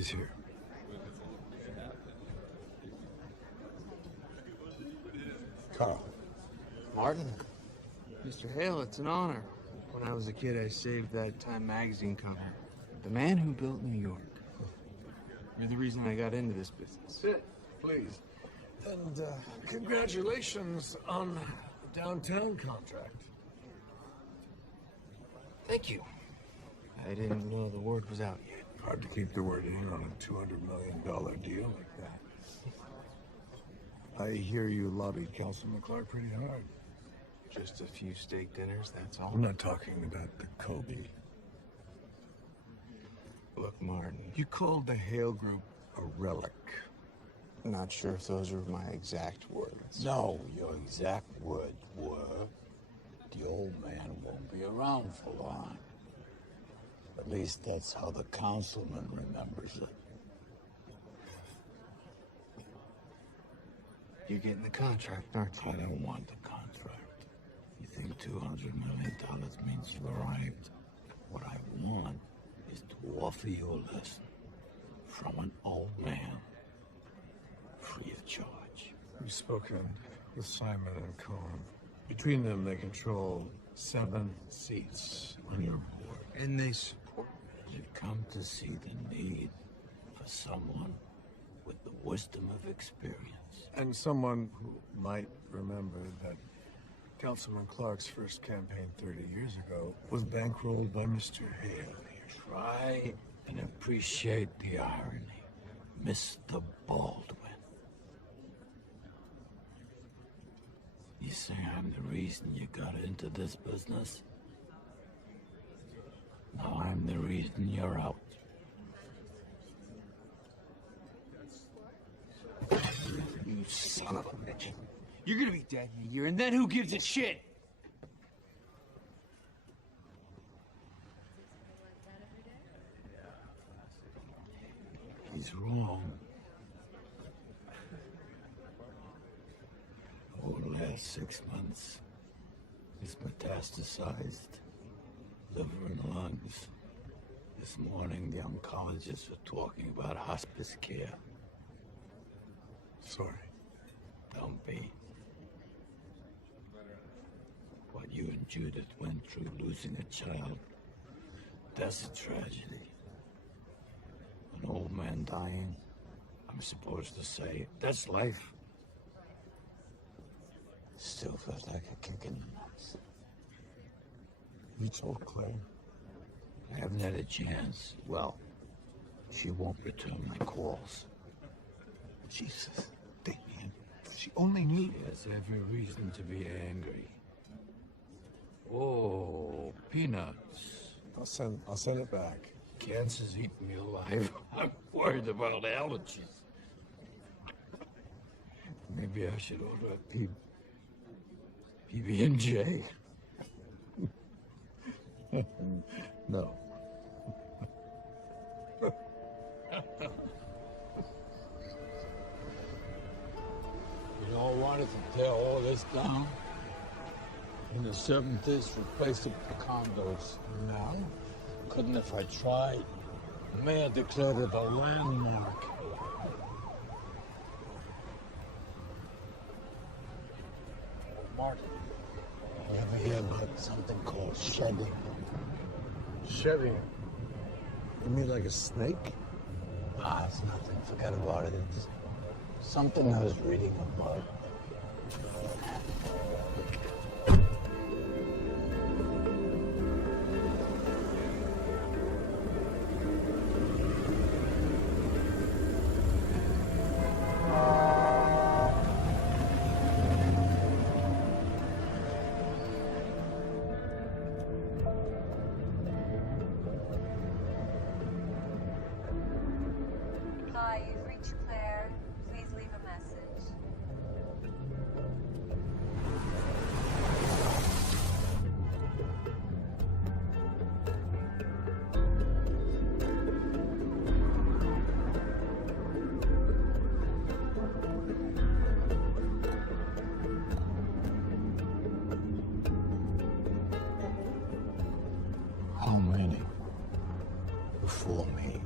is here. Carl. Martin? Mr. Hale, it's an honor. When I was a kid, I saved that Time magazine cover. The man who built New York. You're the reason I got into this business. Sit, please. And congratulations on the downtown contract. Thank you. I didn't know the word was out yet. Hard to keep the word in on a $200 million deal like that. I hear you lobbied Councilman Clark pretty hard. Just a few steak dinners, that's all. I'm not talking about the Kobe. Look, Martin. You called the Hale Group a relic. Not sure if those are my exact words. No, your exact words were, the old man won't be around for long. At least that's how the councilman remembers it. You're getting the contract, aren't you? I don't want the contract. You think $200 million means you've arrived? What I want is to offer you a lesson from an old man, free of charge. We've spoken with Simon and Cohen. Between them, they control 7 seats on your board. And they support me. You've come to see the need for someone with the wisdom of experience. And someone who might remember that Councilman Clark's first campaign 30 years ago was bankrolled by Mr. Hale. Try and appreciate the irony. Mr. Baldwin. You say I'm the reason you got into this business? Now I'm the reason you're out. You son of a bitch. You're gonna be dead in a year, and then who gives a shit? He's wrong. Over the last 6 months, he's metastasized. Liver and lungs. This morning, the oncologists were talking about hospice care. Sorry. Don't be. What you and Judith went through losing a child, that's a tragedy. An old man dying, I'm supposed to say, that's life. Still felt like a kick in the nuts. You told Claire? I haven't had a chance. Well, she won't return my calls. Jesus, Damien. She only knew. She has every reason to be angry. Oh, peanuts. I'll send it back. Cancer's eating me alive. I'm worried about allergies. Maybe I should order a PB&J. No. You all wanted to tear all this down? In the 70s, replace it with condos. Now? Couldn't if I tried. The mayor declared it a landmark. Martin, you ever hear about something called shedding? Shedding? You mean like a snake? Ah, it's nothing. Forget about it. It's something I was reading about. Hi, you've reached Claire. Please leave a message. How many before me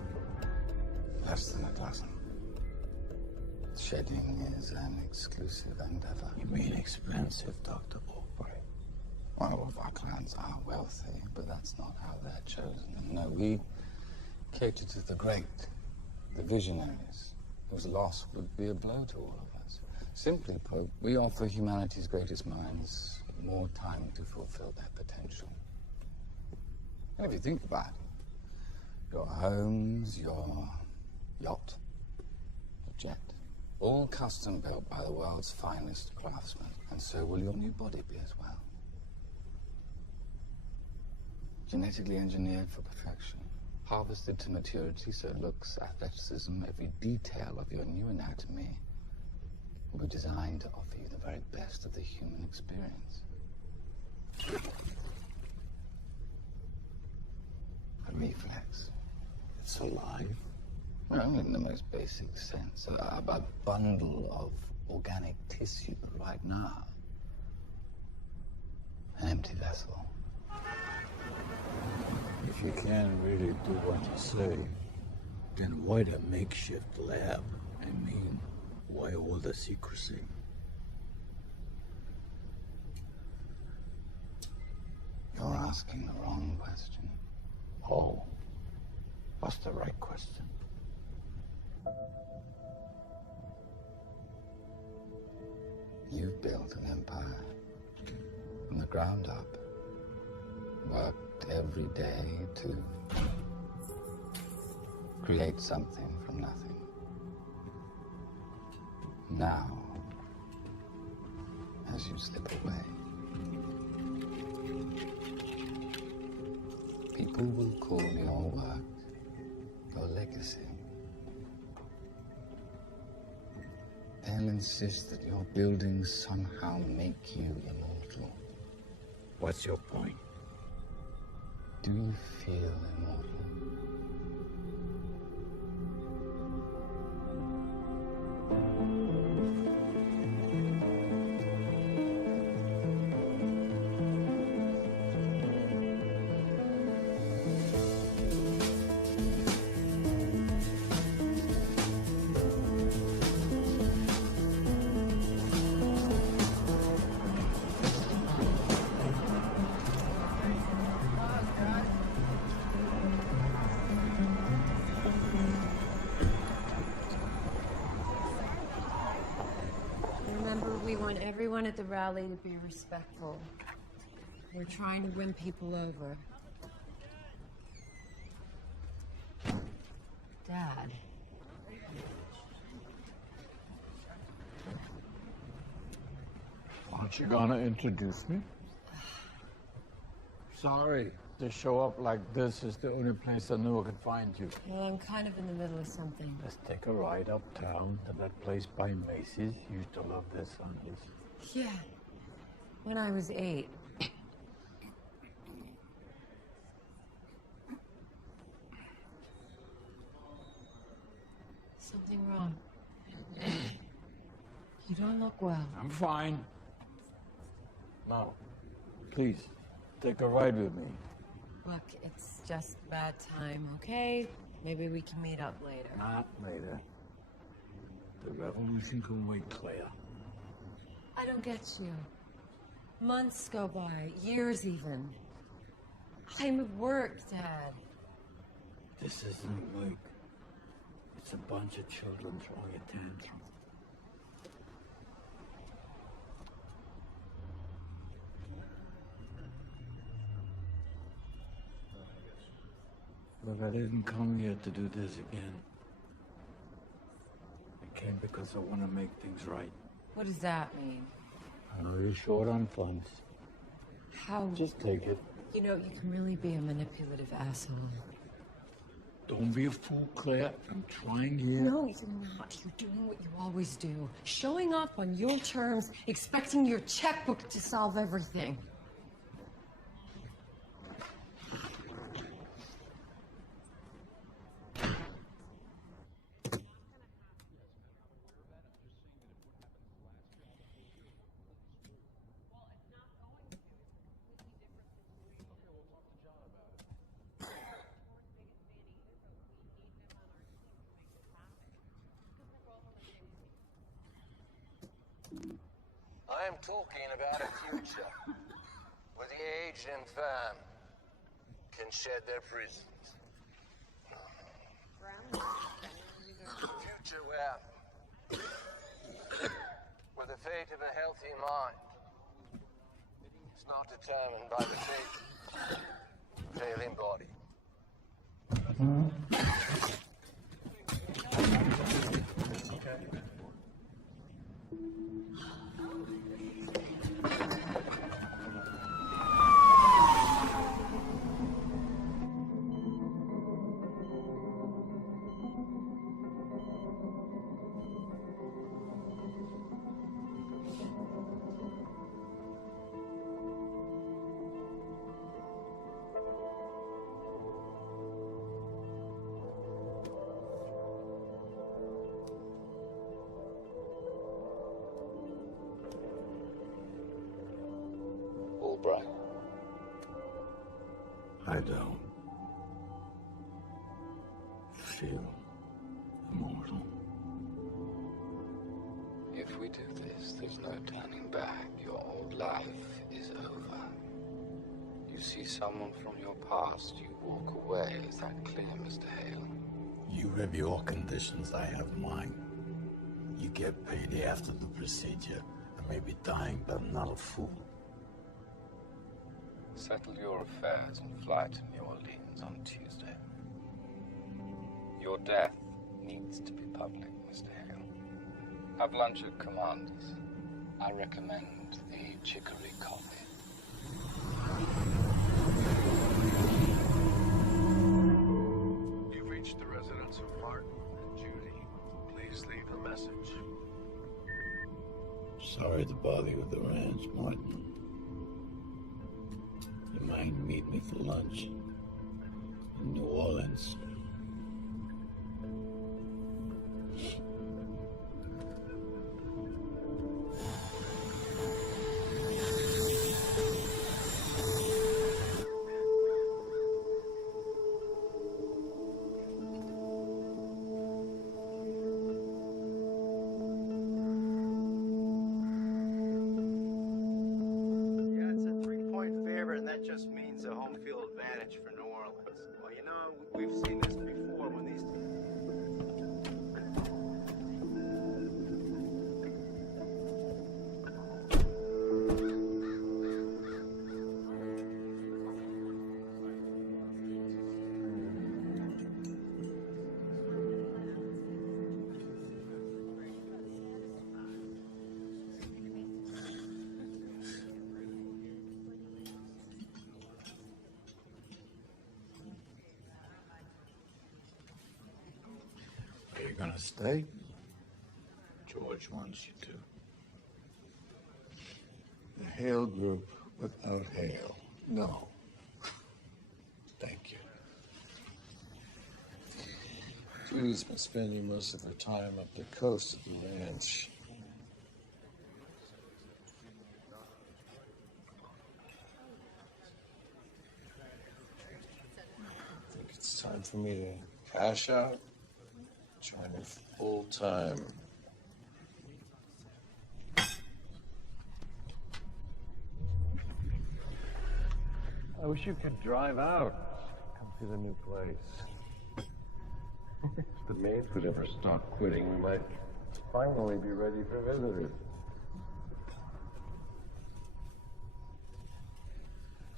shedding is an exclusive endeavor. You mean expensive, Dr. Albright? Well, all of our clients are wealthy, but that's not how they're chosen. And no, we cater to the great, the visionaries, whose loss would be a blow to all of us. Simply put, we offer humanity's greatest minds more time to fulfill their potential. And if you think about it, your homes, your yacht, your jet, all custom built by the world's finest craftsmen, and so will your new body be as well. Genetically engineered for perfection, harvested to maturity so looks, athleticism, every detail of your new anatomy will be designed to offer you the very best of the human experience. A reflex. It's alive? No, in the most basic sense. A bundle of organic tissue right now. An empty vessel. If you can't really do what you say, then why the makeshift lab? I mean, why all the secrecy? You're asking the wrong question. Oh, what's the right question? You've built an empire from the ground up. Worked every day to create something from nothing. Now, as you slip away, people will call your work your legacy. They'll insist that your buildings somehow make you immortal. What's your point? Do you feel immortal? Remember, we want everyone at the rally to be respectful. We're trying to win people over. Dad. Aren't you gonna introduce me? Sorry, to show up like this is the only place I knew I could find you. Well, I'm kind of in the middle of something. Let's take a ride uptown to that place by Macy's. You used to love this on his. Yeah. When I was 8. Something wrong. You don't look well. I'm fine. No, please, take a ride with me. Look, it's just bad time, okay? Maybe we can meet up later. Not later. The revolution can wait, Claire. I don't get you. Months go by, years even. I'm at work, Dad. This isn't work. It's a bunch of children throwing a tantrum. Look, I didn't come here to do this again. I came because I want to make things right. What does that mean? I know you're short on funds. How? Just take it. You know, you can really be a manipulative asshole. Don't be a fool, Claire. I'm trying here. No, you're not. You're doing what you always do. Showing up on your terms, expecting your checkbook to solve everything. I am talking about a future where the aged and infirm can shed their prisons. A future where the fate of a healthy mind is not determined by the fate of a failing body. Albright. I don't feel immortal. If we do this, there's no turning back. Your old life is over. You see someone from your past, you walk away. Is that clear, Mr. Hale? You have your conditions, I have mine. You get paid after the procedure. I may be dying, but I'm not a fool. Settle your affairs and fly to New Orleans on Tuesday. Your death needs to be public, Mr. Hale. Have lunch at Commander's. I recommend the chicory coffee. You've reached the residence of Martin and Judy. Please leave a message. Sorry to bother you with the ranch, Martin. You might meet me for lunch in New Orleans. Yeah, it's a 3-point favorite, and that just means a home field advantage for New Orleans. Well, you know, we've seen this before when these Are you gonna stay? George wants you to. The Hale Group without Hale. No. Thank you. Judy's been spending most of her time up the coast at the ranch. I think it's time for me to cash out. Join her full time. I wish you could drive out. Come see the new place. If the maids would ever stop quitting, we might finally be ready for visitors.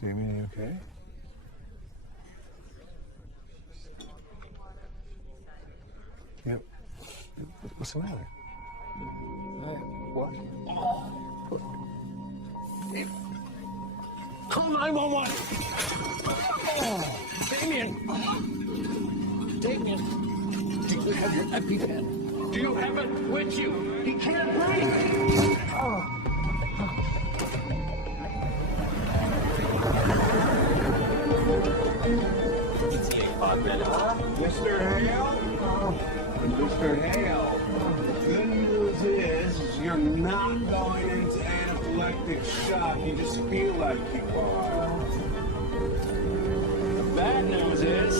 Damien, you okay? Yep. What's the matter? What? Call 911! Oh, Damien! Damien! Do you have your EpiPen? Do you have it with you? He can't breathe! Oh. It's me, 5 minutes. Mr. Hale? Mr. Hale, the good news is you're not going into anaphylactic shock. You just feel like you are. The bad news is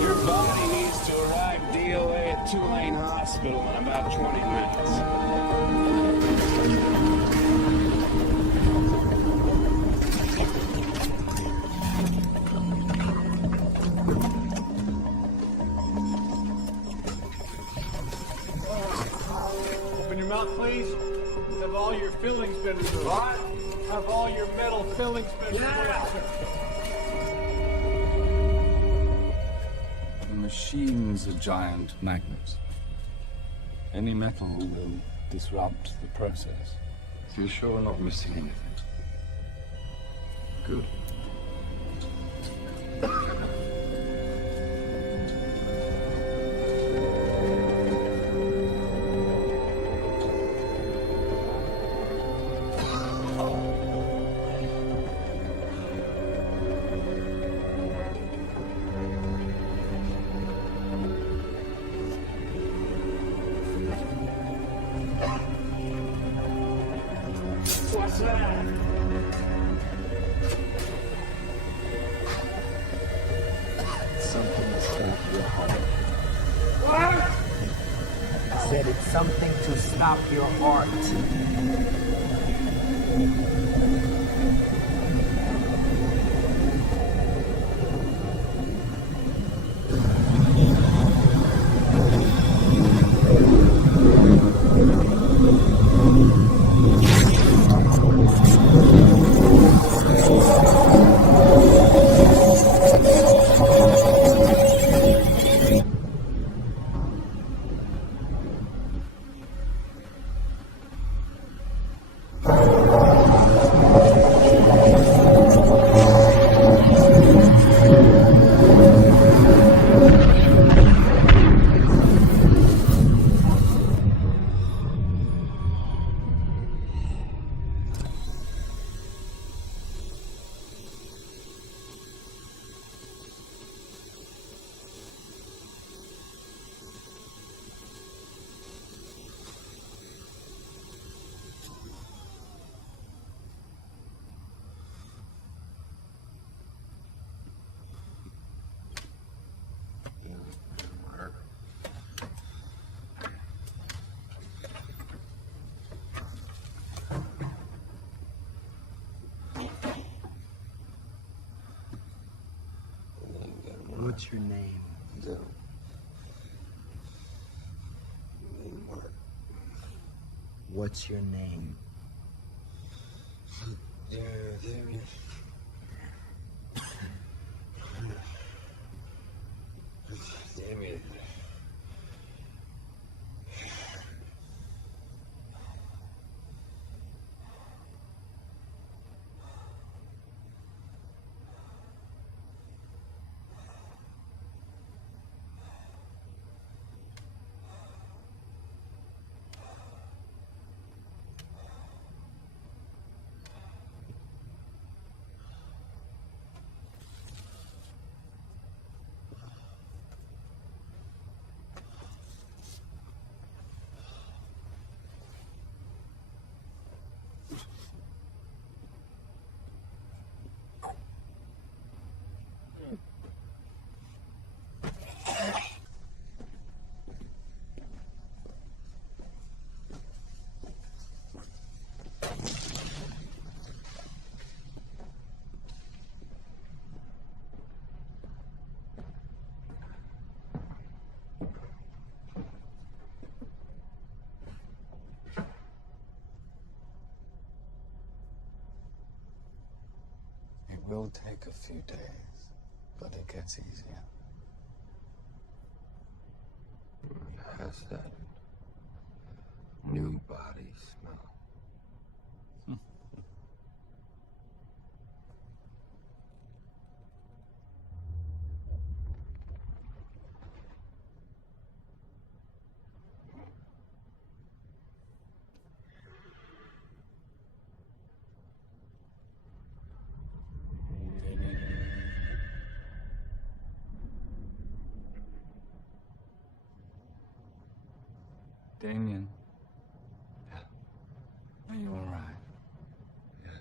your body needs to arrive DOA at Tulane Hospital in about 20 minutes. your metal fillings been The machines are giant magnets. Any metal will disrupt the process. So you're sure we're not missing anything? Good. What's that? Something to stop your heart. What? I said it's something to stop your heart. What's your name? Zero. What's your name? Damn it. It will take a few days, but it gets easier. It has that new body smell. Damien. Yeah. Are you all right? Yes.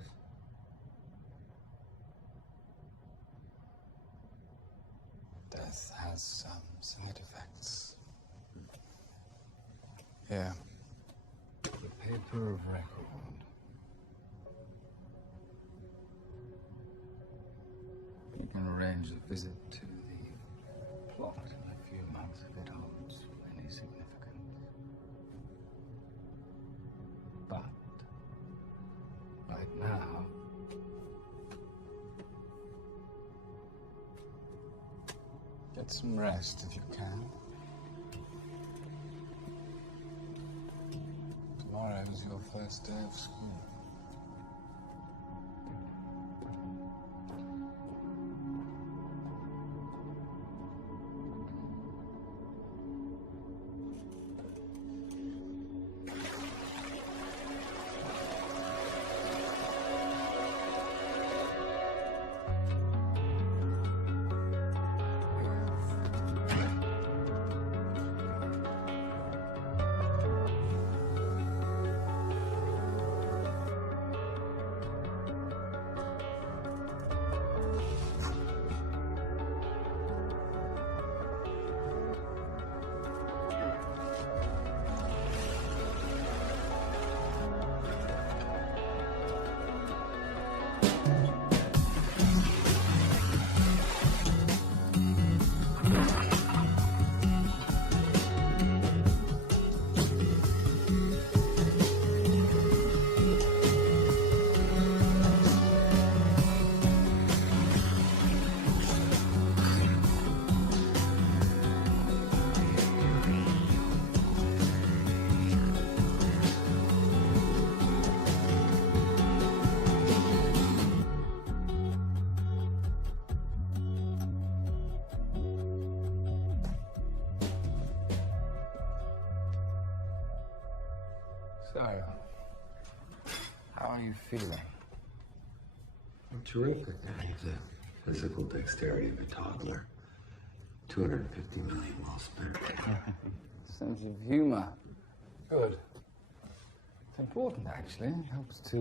Death has some side effects. Yeah. The paper of record. You can arrange a visit to the plot in a few months if it holds any significance. But right now, Get some rest if you can. Tomorrow is your first day of school. So, how are you feeling? I'm terrific. I have the physical dexterity of a toddler. 250 million well spent. Sense of humor. Good. It's important, actually. It helps to,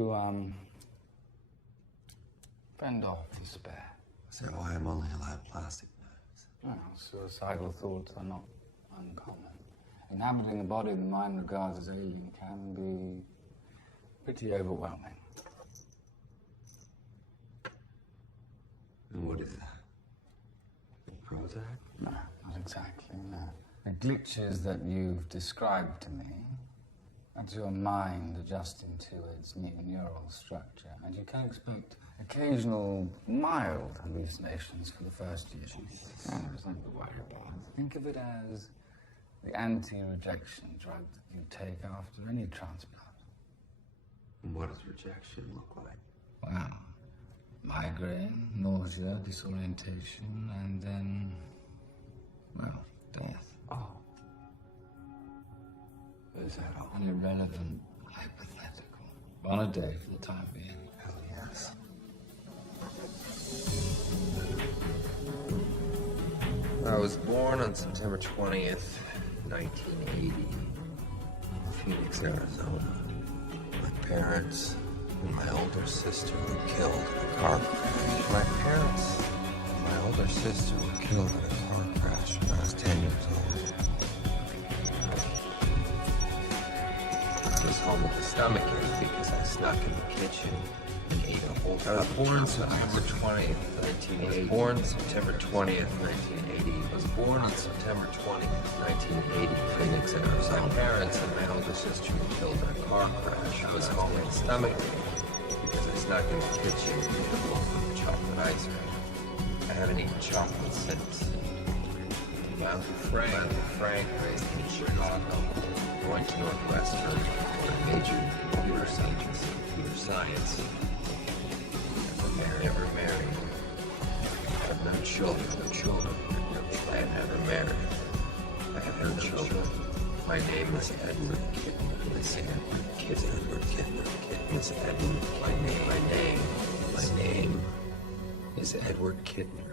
fend off despair. Is that why I'm only allowed plastic knives? Well, suicidal thoughts are not uncommon. Inhabiting a body the mind regards as alien can be pretty overwhelming. And what is that? Prozac? No, not exactly, no. The glitches that you've described to me, that's your mind adjusting to its new neural structure, and you can expect occasional mild hallucinations for the first year. There's nothing to worry about. Think of it as the anti-rejection drug that you take after any transplant. And what does rejection look like? Well, migraine, nausea, disorientation, and then, well, death. Oh. Is that all? An irrelevant hypothetical. On a day for the time being. Hell yes. I was born on September 20th, 1980, Phoenix, Arizona. My parents and my older sister were killed in a car crash. My parents and my older sister were killed in a car crash when I was 10 years old. I was home with a stomachache because I snuck in the kitchen and ate a whole cup. I was born September 20th, 1980. I was born September 20th, 1980. I was born on September 20th, 1980, Phoenix, Arizona. My parents and my older sister were killed in a car crash. I was home with a stomachache because I snuck in the kitchen and ate a whole cup of chocolate ice cream. I haven't eaten chocolate since. My Uncle Frank raised me in Chicago, going to Northwestern, where I majored in computer science. Never married. I have no children. I have never married. I have no children. My name is Edward Kidner. Miss Edward Kidner. Miss Edward. My name is Edward Kidner.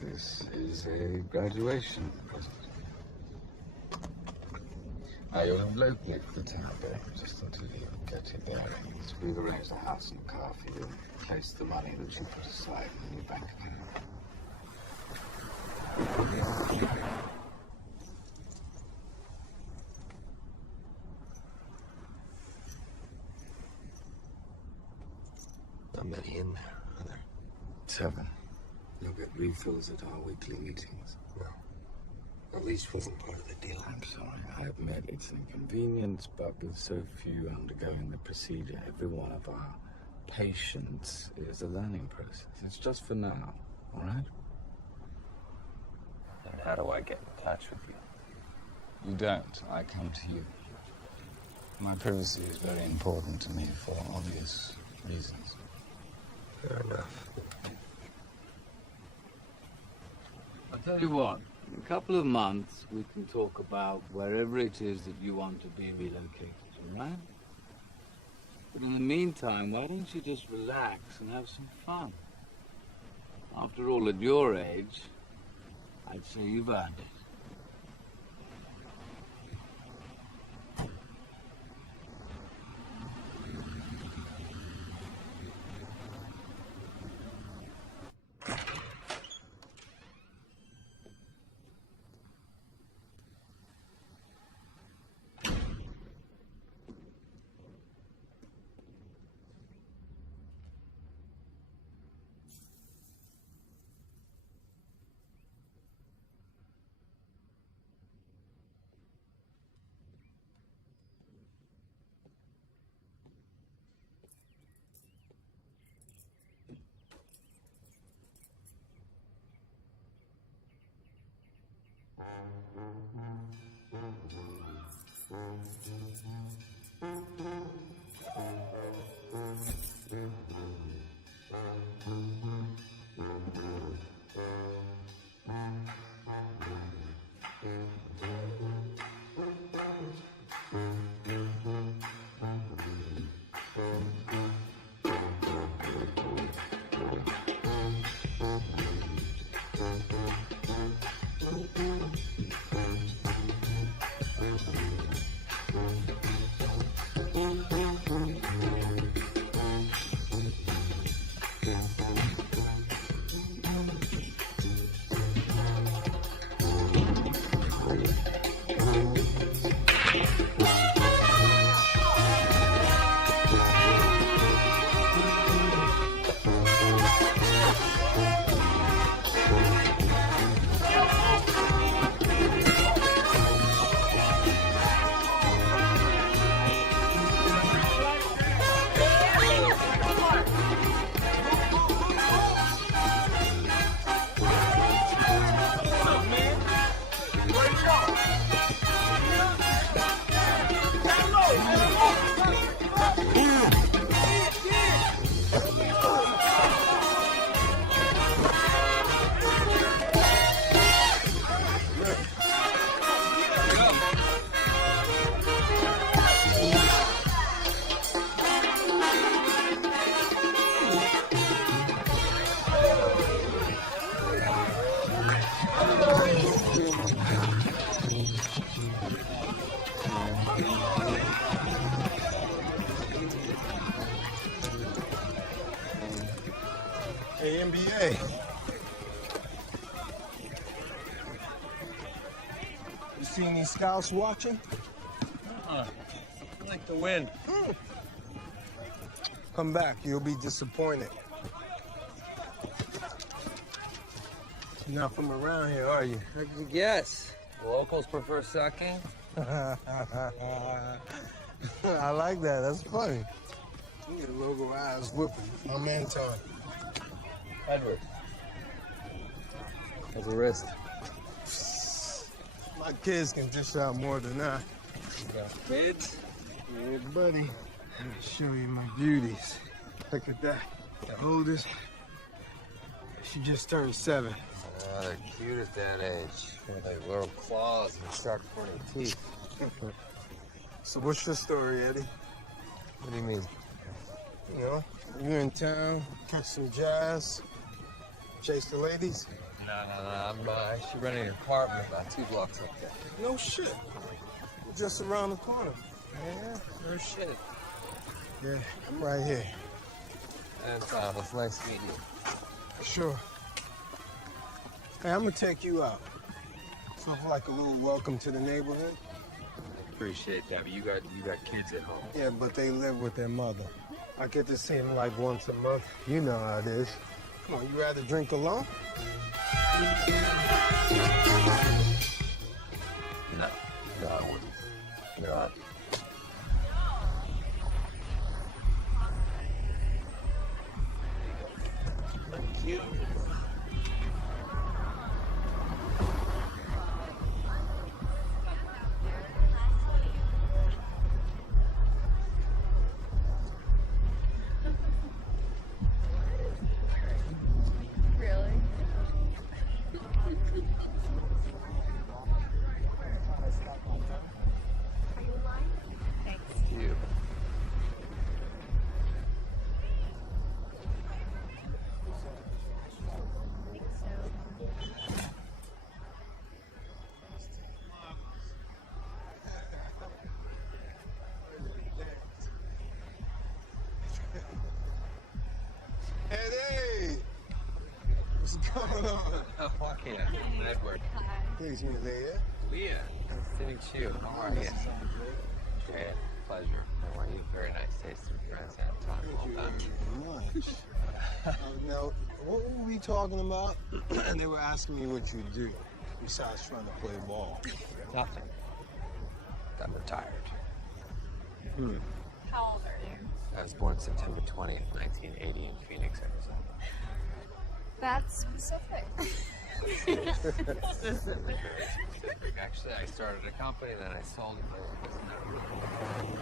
This is a graduation present. Now, you'll have locally for the time being, just until you get your bearings. We've arranged a house and a car for you and placed the money that you put aside in your bank account. many in there, are there? 7. You'll get refills at our weekly meetings. No. At least wasn't part of the deal. I'm sorry, I admit it's an inconvenience, but with so few undergoing the procedure, every one of our patients is a learning process. It's just for now, all right? And how do I get in touch with you? You don't. I come to you. My privacy is very important to me for obvious reasons. Fair enough. I'll tell you what, in a couple of months, we can talk about wherever it is that you want to be relocated, all right? But in the meantime, why don't you just relax and have some fun? After all, at your age, I'd say you've earned it. Hey, NBA. You see any scouts watching? Like the wind. Come back, you'll be disappointed. You're not from around here, are you? I can guess. Locals prefer sucking. I like that. That's funny. You get a logo eyes whipping. My man Tom. Edward. How's the wrist? My kids can dish out more than that. Kids? Yeah, buddy. Let me show you my beauties. Look at that. The oldest, she just turned 7. Oh, they're cute at that age. With their little claws and sharp pointy teeth. So what's your story, Eddie? What do you mean? You know, you're in town, catch some jazz, chase the ladies? No. I'm actually renting an apartment about 2 blocks up there. No shit. Just around the corner. Yeah, no shit. Yeah, right here. And it's nice meeting you. Sure. Hey, I'm gonna take you out. So for like a little welcome to the neighborhood. Appreciate that, but you got kids at home. Yeah, but they live with their mother. I get to see him like once a month. You know how it is. Come on, you rather drink alone? No, I wouldn't. You're on. Thank you. Really? Thanks. You. Hey! What's going on? Oh, yeah. Edward. Please meet Leah. Leah. Nice to meet you. How are you? Great. Pleasure. How are you? Very nice tasting friends. Have time all done. Nice. Now, what were we talking about? And they were asking me what you do, besides trying to play ball. Nothing. Got retired. How old are you? I was born September 20th, 1980 in Phoenix, Arizona. That's specific. Actually, I started a company, then I sold it.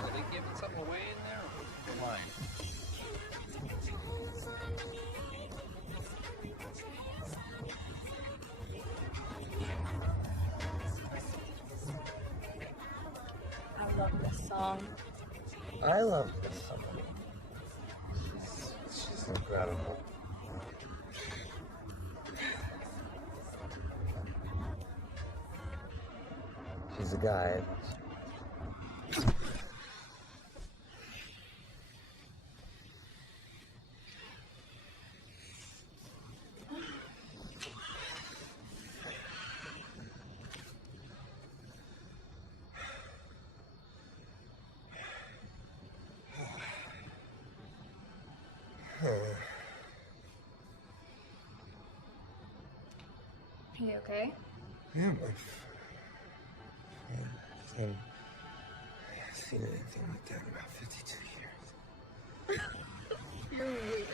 Are they giving something away in there? Why? I love this song. I love this song. She's incredible. She's a guide. Are you okay? Yeah, but I haven't seen anything like that in about 52 years. You're weird.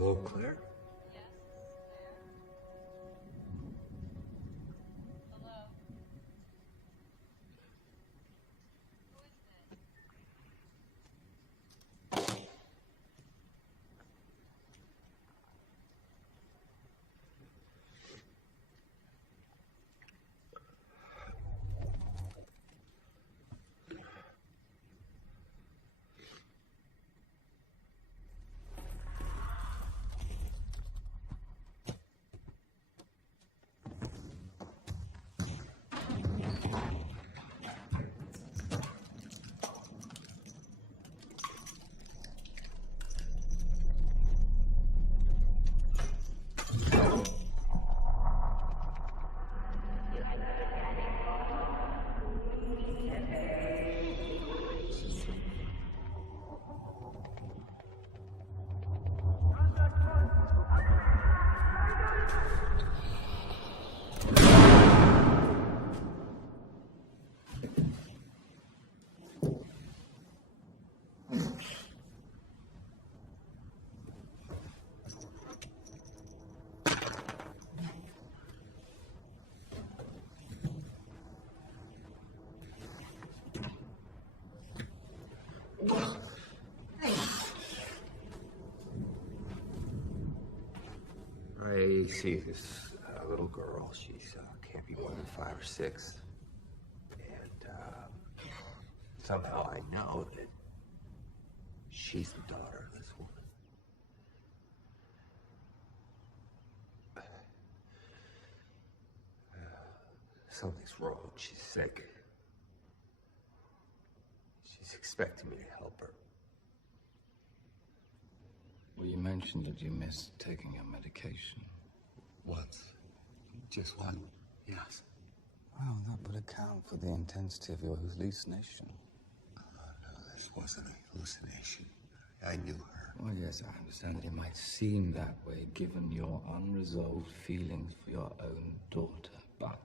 Hello, Claire? I see this little girl. She's can't be more than 5 or 6. And somehow I know that she's the daughter of this woman. Something's wrong. She's sick. She's expecting me to help her. Well, you mentioned that you missed taking your medication. Once. Just one. Yes. Well, that would account for the intensity of your hallucination. No, this wasn't a hallucination. I knew her. Well, yes, I understand that it might seem that way given your unresolved feelings for your own daughter, but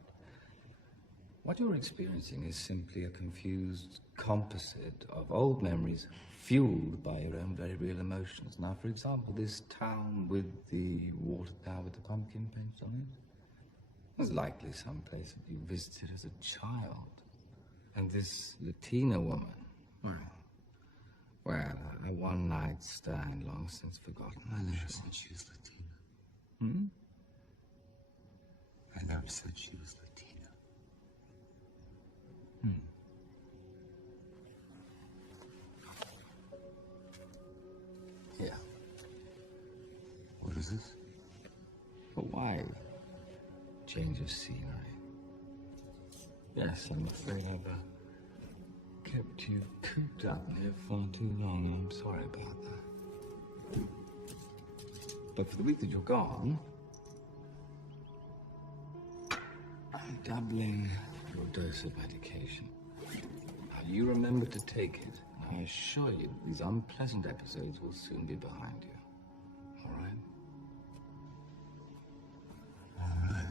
what you're experiencing is simply a confused composite of old memories fueled by your own very real emotions. Now, for example, this town with the water tower with the pumpkin paint on it. There's likely some place that you visited as a child. And this Latina woman, well, a one-night stand long since forgotten. I never said she was Latina. Hmm? I never said she was Latina. Yeah. What is this? But why change of scenery? Yes, I'm afraid I've kept you cooped up here far too long. I'm sorry about that. But for the week that you're gone, I'm doubling your dose of medication. Now, you remember to take it. I assure you that these unpleasant episodes will soon be behind you. All right? All right.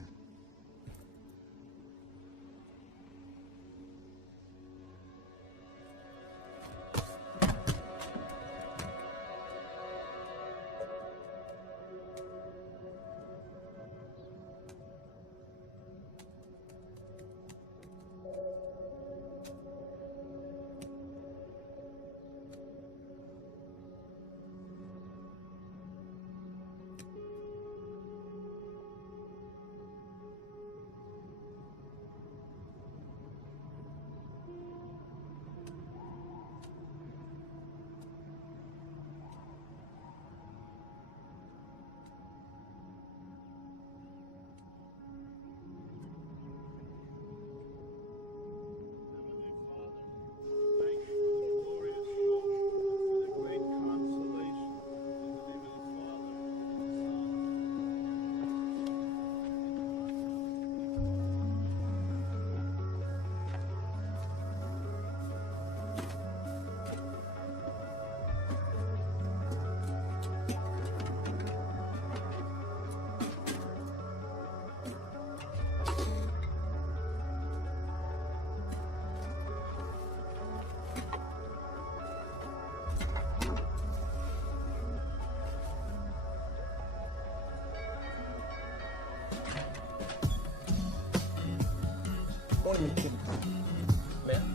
Morning, kid. Man.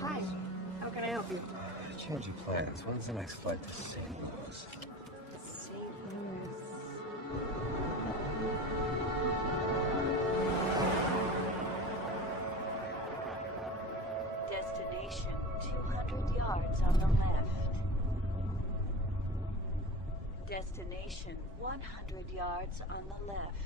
Hi. How can I help you? Change your plans. When's the next flight to St. Louis? St. Louis. Destination 200 yards on the left. Destination 100 yards on the left.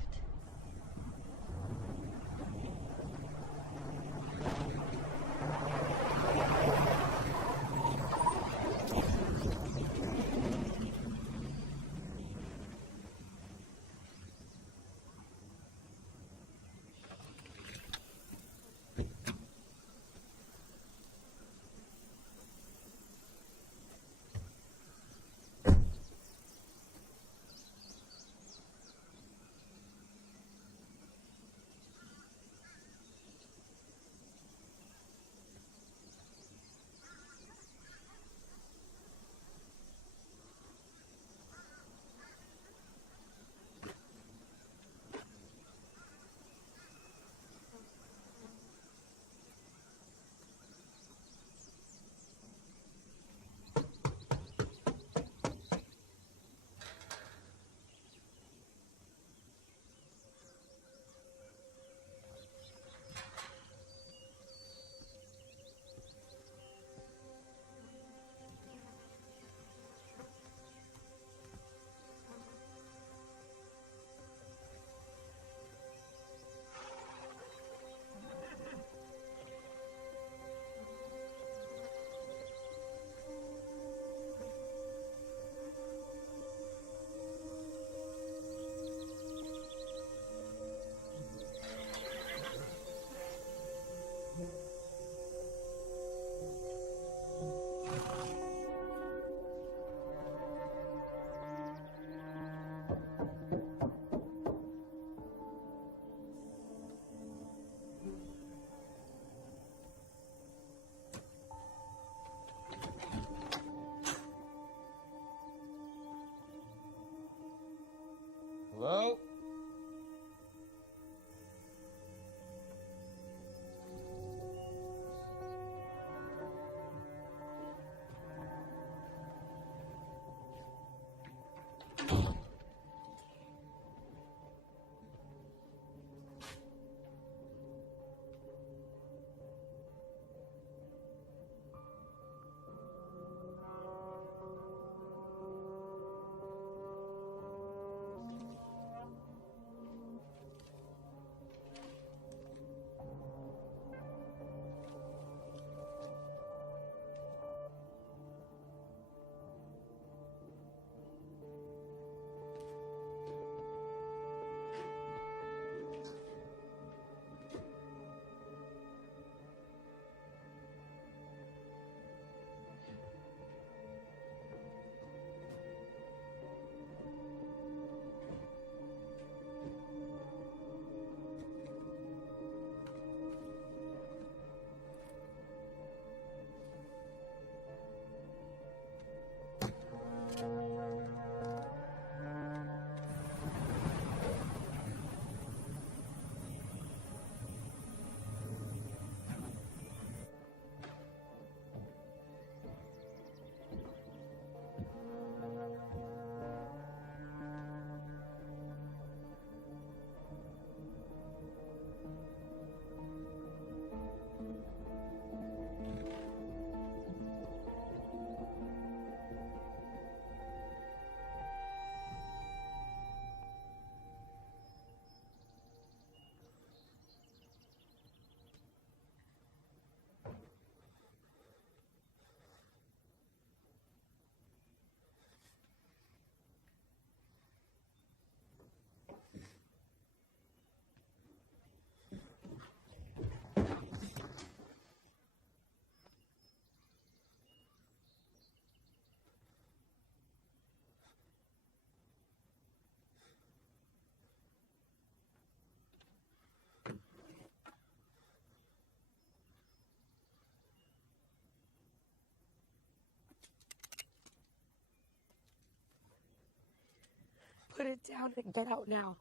Put it down and get out now.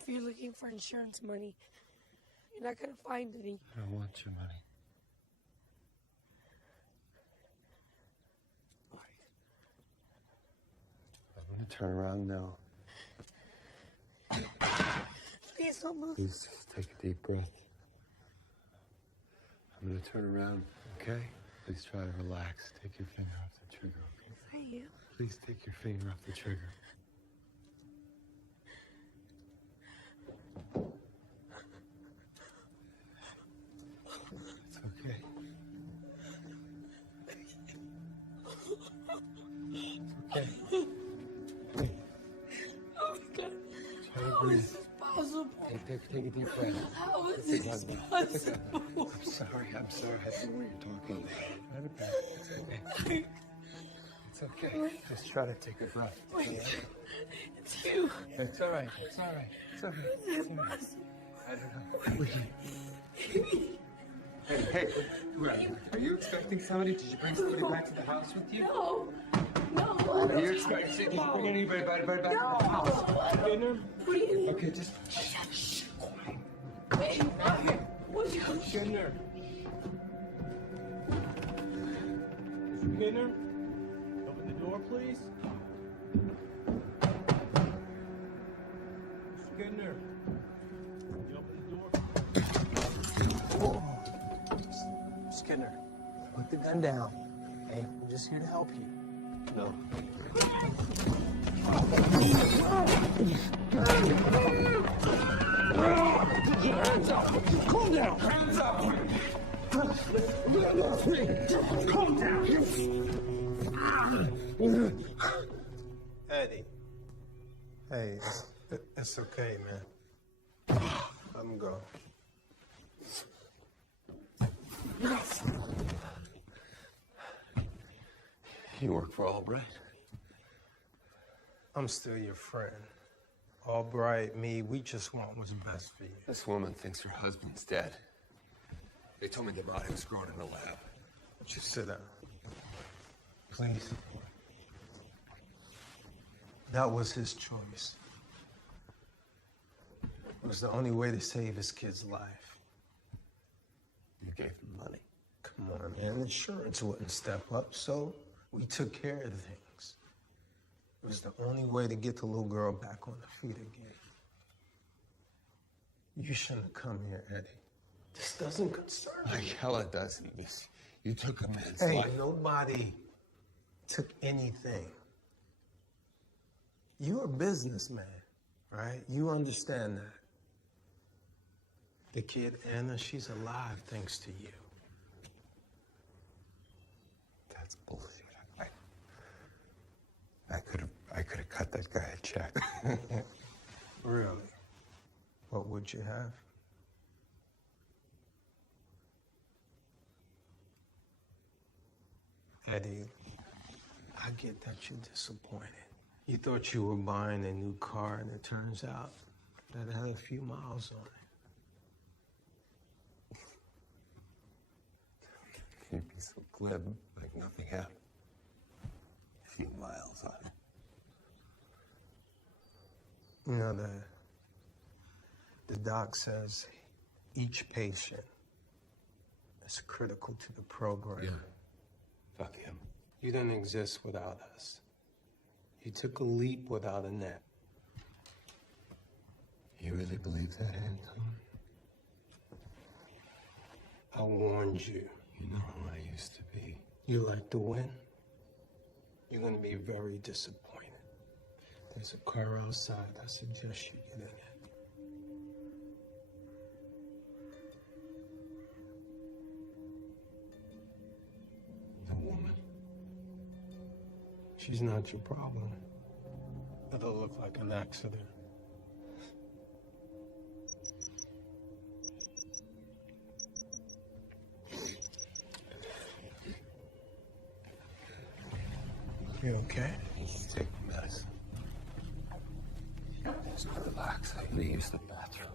If you're looking for insurance money, you're not gonna find any. I don't want your money. I'm gonna turn around now. Please don't move. Please just take a deep breath. I'm gonna turn around, okay? Please try to relax. Take your finger off the trigger, okay? Is that you? Please take your finger off the trigger. It's okay. It's okay. Oh my God. Try to How breathe. is this possible? Take a deep breath. How is Take this a breath. possible? I'm sorry. I don't know what you're talking about. Try to breathe. It's okay. It's okay. Just try to take a breath. Wait. It's you. It's all right. It's all right. It's okay. It's all right. I don't know. Hey, are you expecting somebody? Did you bring somebody back to the house with you? No. No. Are you expecting? Did you bring anybody back to the house? Dinner? What do you mean? Okay, just Wait. What do you mean? Skinner. Skinner? Open the door, please. Skinner. You open the door? Skinner, put the gun down. Hey, I'm just here to help you. No. Hands up! Calm down! Hands up! Calm down! Eddie. Hey, it's okay, man. Let him go. You work for Albright? I'm still your friend. Albright, me, we just want what's best for you. This woman thinks her husband's dead. They told me the body was grown in a lab. Just sit down. Please. That was his choice. It was the only way to save his kid's life. You gave him money. Come on, man. Insurance wouldn't step up, so we took care of things. It was the only way to get the little girl back on her feet again. You shouldn't have come here, Eddie. This doesn't concern me. Like hell it doesn't. You took a man's Hey, life. nobody took anything. You're a businessman, right? You understand that. The kid, Anna, she's alive thanks to you. That's bullshit. I could have cut that guy a check. Really? What would you have? Eddie, I get that you're disappointed. You thought you were buying a new car, and it turns out that it had a few miles on it. You'd be so glib, like nothing happened. A few miles on it. You know, the doc says each patient is critical to the program. Yeah. Fuck him. You didn't exist without us. You took a leap without a net. You really believe that, Anton? I warned you. You know who I used to be. You like to win? You're gonna be very disappointed. There's a car outside. I suggest you get in it. The woman. She's not your problem. It'll look like an accident. You okay? Just take medicine. Just relax. I need to use the bathroom.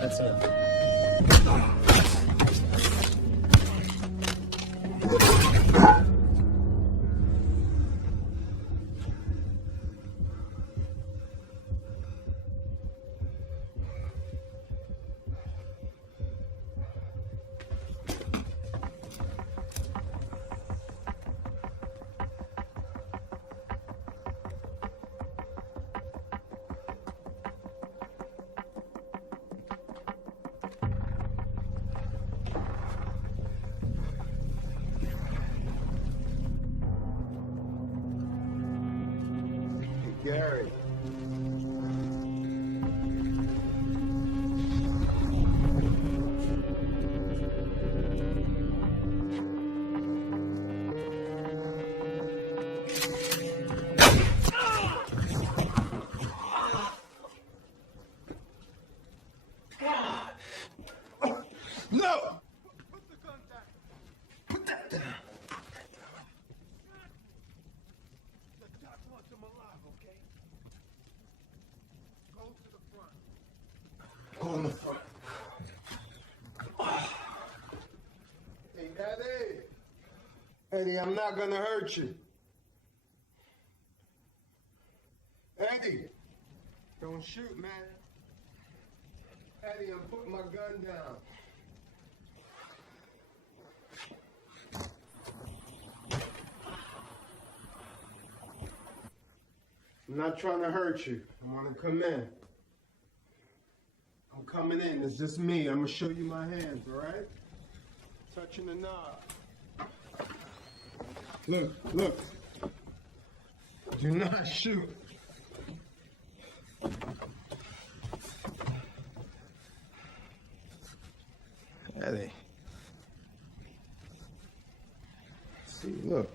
That's it. Gary. No! Put the gun down. Put that down. The doc wants him alive, okay? Go to the front. Go in the front. Hey, Eddie. Eddie, I'm not gonna hurt you. Eddie, don't shoot, man. Eddie, I'm putting my gun down. I'm not trying to hurt you. I want to come in. I'm coming in. It's just me. I'm going to show you my hands, all right? Touching the knob. Look, look. Do not shoot. Eddie. See, look.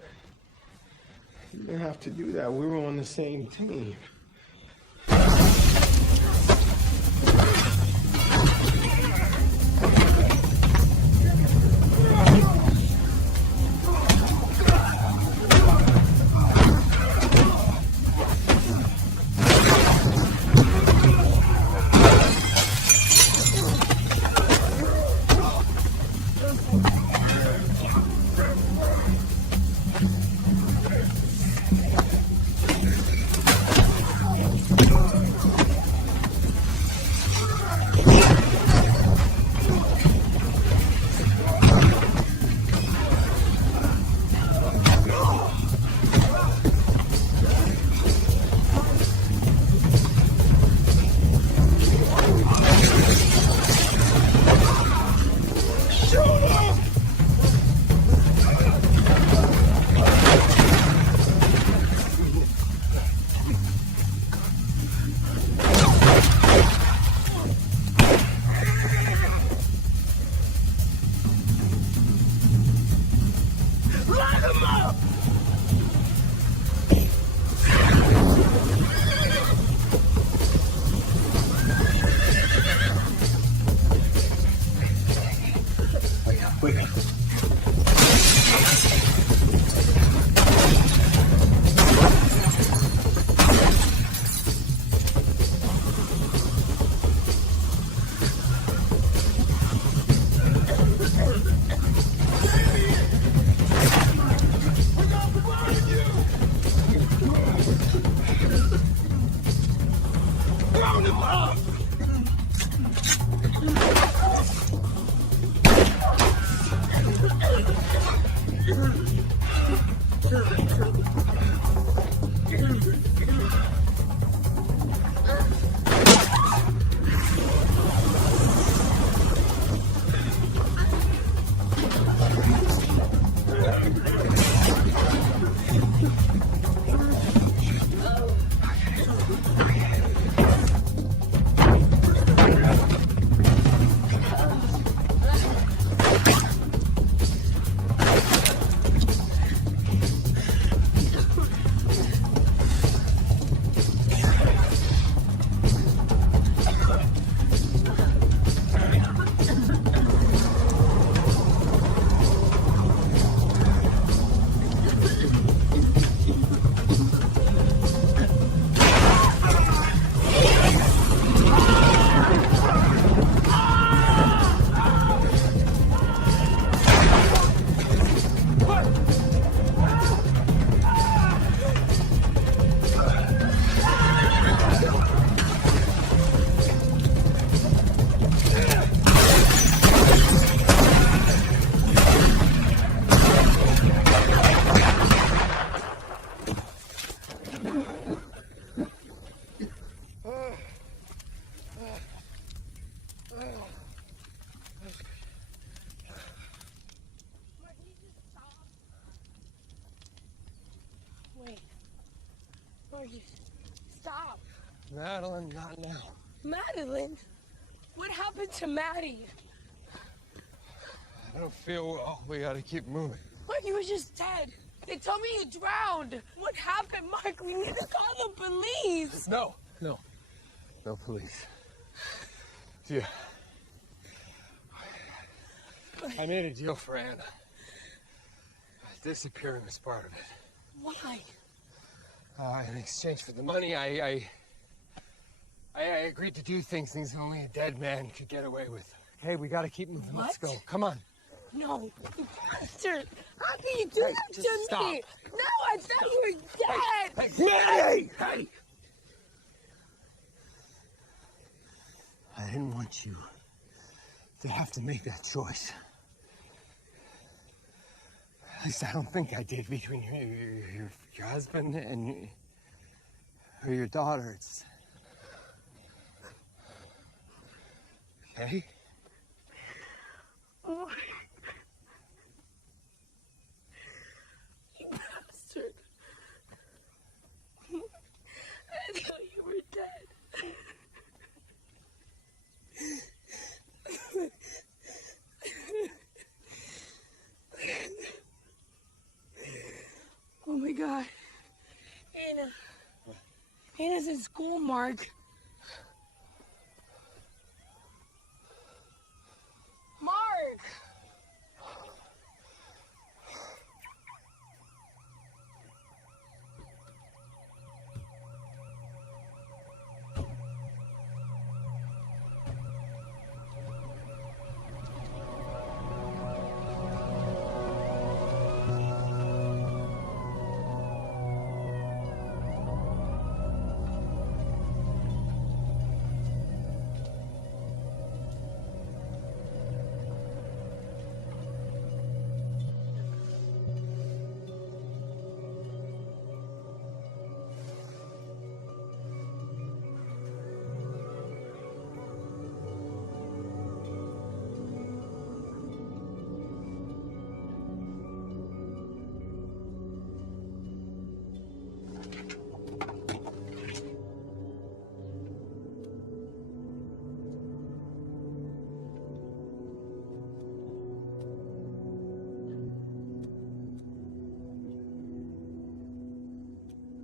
You didn't have to do that. We were on the same team. Madeline, not now. Madeline? What happened to Maddie? I don't feel well. We gotta keep moving. But he was just dead. They told me he drowned. What happened, Mark? We need to call the police. No. No police. Dear. I made a deal for Anna. Disappearing was part of it. Why? In exchange for the money, I agreed to do things only a dead man could get away with. Okay, we gotta keep moving. What? Let's go. Come on. No, you bastard! How can you do that just to stop. me? No, I thought you were dead! Hey! I didn't want you to have to make that choice. At least I don't think I did between your husband and your daughter. It's okay. Oh, you bastard! I thought you were dead. Oh my God, Anna's in school, Mark. Mark!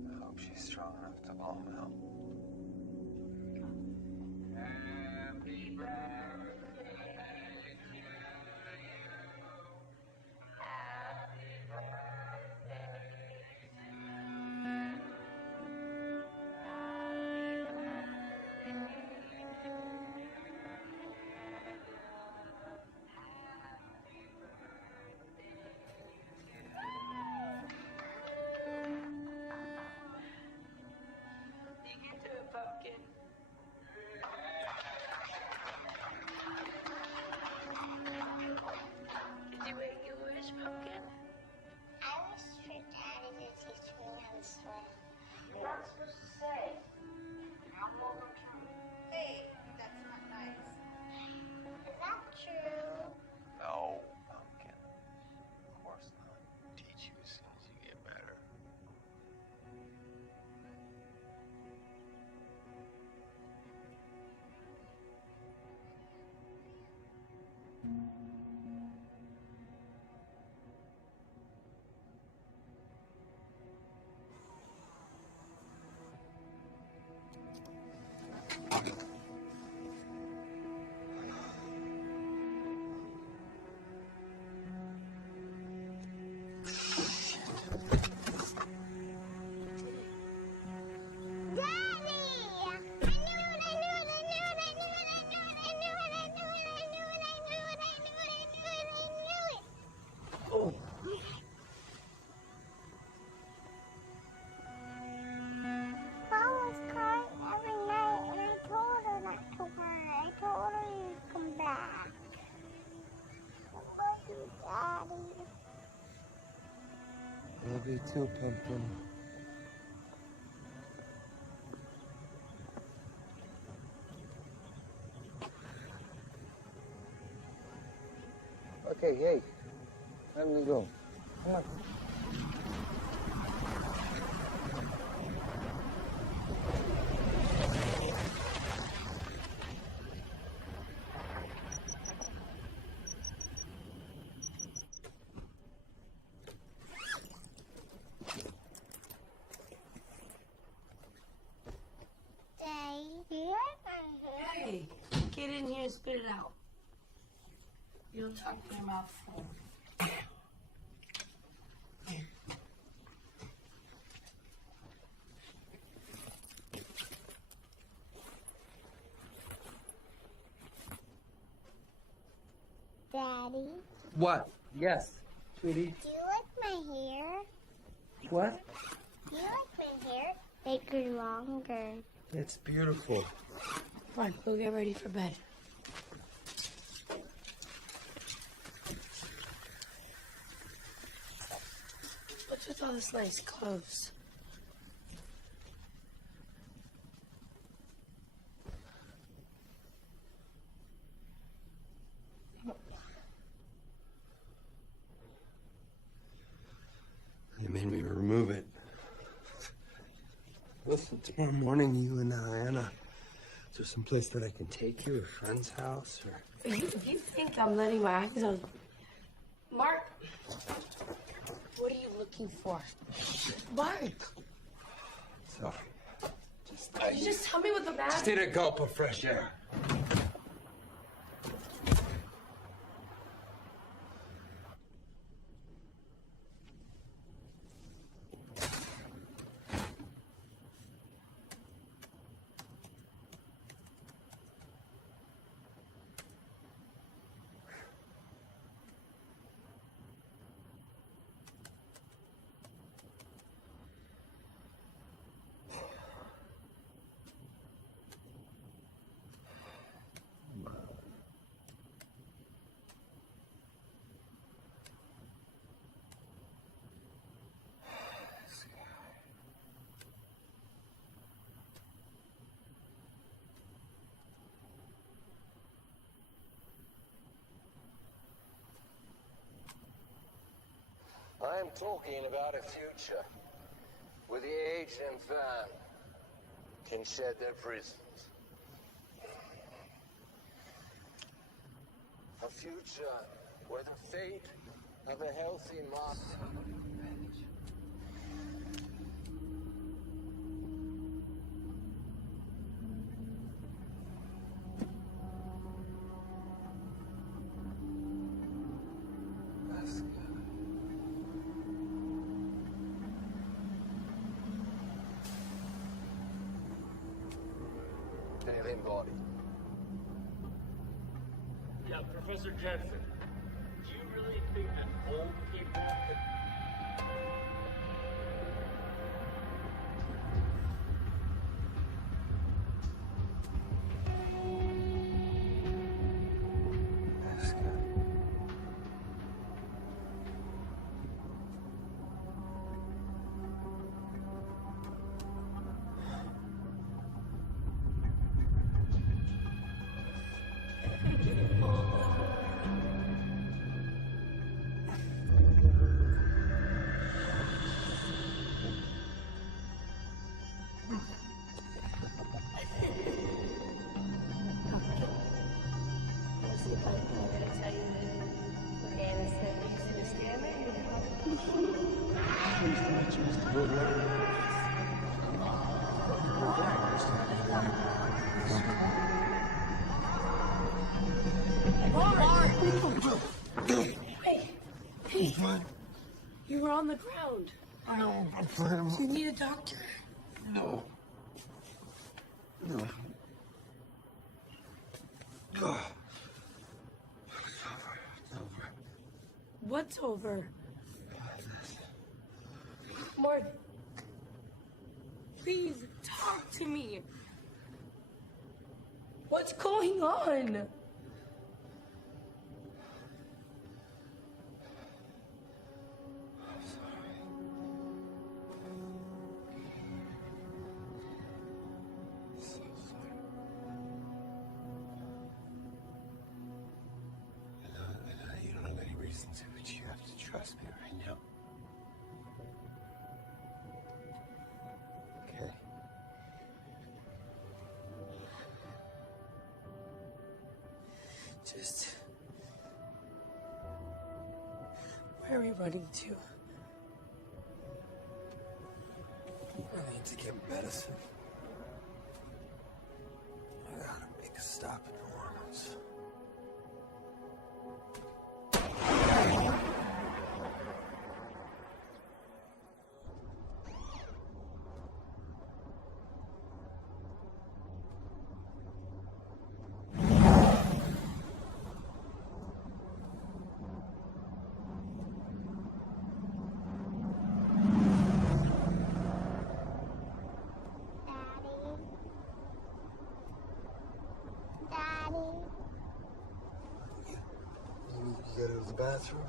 I hope she's strong enough to pull him out. Happy birthday to you. Happy birthday to you. You can do it, Pumpkin. Did you make your wish, Pumpkin? I wish for Daddy to teach me how to swim. You're not supposed to say. I'm welcome to. Hey, that's not nice. Is that true? No, Pumpkin. Of course not. Teach you as soon as you get better. Mom was crying every night, and I told her not to worry. I told her you'd come back. I love you, Daddy. Love you too, Pumpkin. Okay, hey. Time to go. Come on. Spit it out. You don't talk with your mouth full. Daddy, What? Yes, sweetie. do you like my hair? What? Do you like my hair? Bigger, longer. It's beautiful. Come on, go get ready for bed. What's with all this nice clothes? They made me remove it. Listen, tomorrow morning, you and Anna, is there some place that I can take you, a friend's house, or? You think I'm letting my eyes on... Mark! What are you looking for? Mark! Sorry. You just tell me what the matter Just need a gulp of fresh air. I am talking about a future where the aged and fan can shed their prisons. A future where the fate of a healthy mind... Alien body. Yeah, Professor Jensen, do you really think that old people can... Hey, you were on the ground. No, I'm fine. You need a doctor. No. No. Oh. It's over. It's over. What's over? Mark, please talk to me. What's going on? You don't have any reason to, but you have to trust me right now. Okay? Just... Where are we running to? I need to get medicine. I gotta make a stop in New Orleans. bathroom?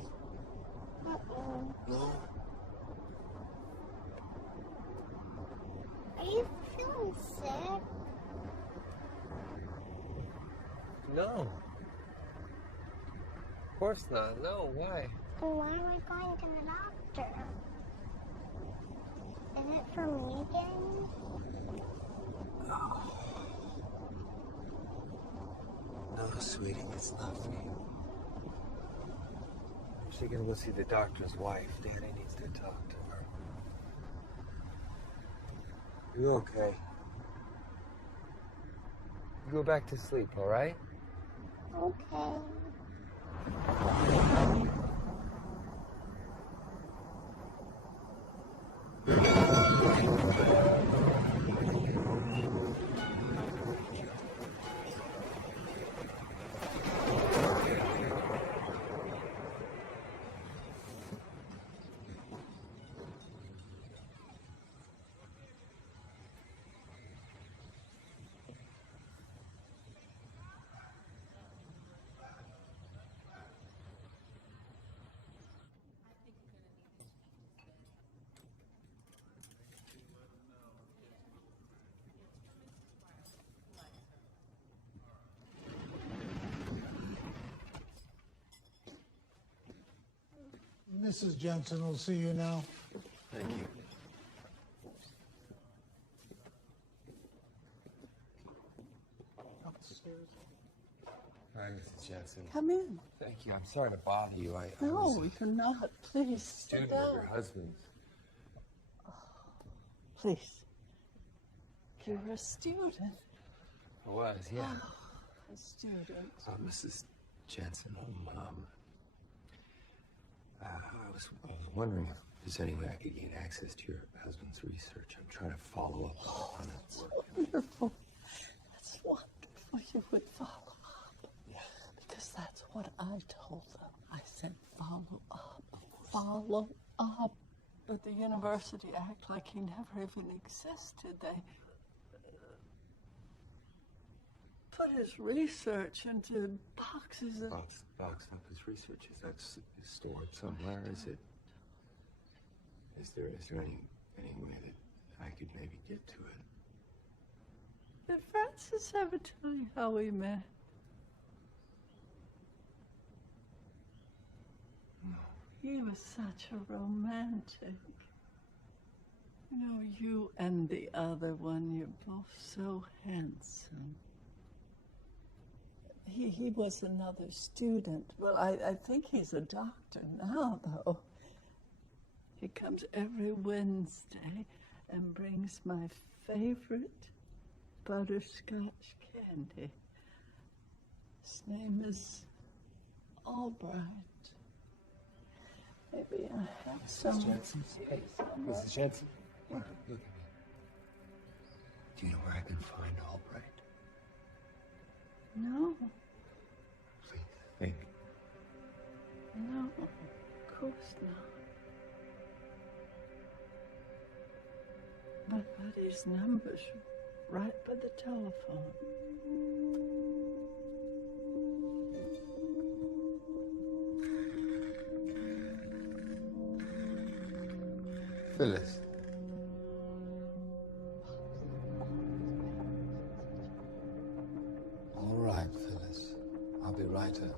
No? Are you feeling sick? No. Of course not. No, why? Then why am I going to the doctor? Is it for me again? No, sweetie, it's not for you. I'm actually gonna go see the doctor's wife. Danny needs to talk to her. You okay? You go back to sleep, all right? Okay. Mrs. Jensen will see you now. Thank you. Upstairs. Hi, Mrs. Jensen. Come in. Thank you. I'm sorry to bother you. I No, was you're not. Please, a sit student of your down. husband's. Please. You're a student. I was, yeah. A student. Mrs. Jensen, I was wondering if there's any way I could gain access to your husband's research. I'm trying to follow up on his work. Wonderful. That's wonderful. You would follow up. Yeah. Because that's what I told them. I said, follow up. Follow up. But the university act like he never even existed. They put his research into boxes and... Boxed up his research. Is that stored somewhere? Is it? Is there any way that I could maybe get to it? Did Francis ever tell you how we met? No. He was such a romantic. You know, you and the other one, you're both so handsome. He was another student. Well, I think he's a doctor now, though. He comes every Wednesday and brings my favorite butterscotch candy. His name is Albright. Maybe I have some. Mrs. Jensen? Hey, Mrs. Jensen? Look at me. Do you know where I can find Albright? No. Please, think. No, of course not. But his number's right by the telephone. Phyllis. All right, Phyllis. I'll be right over.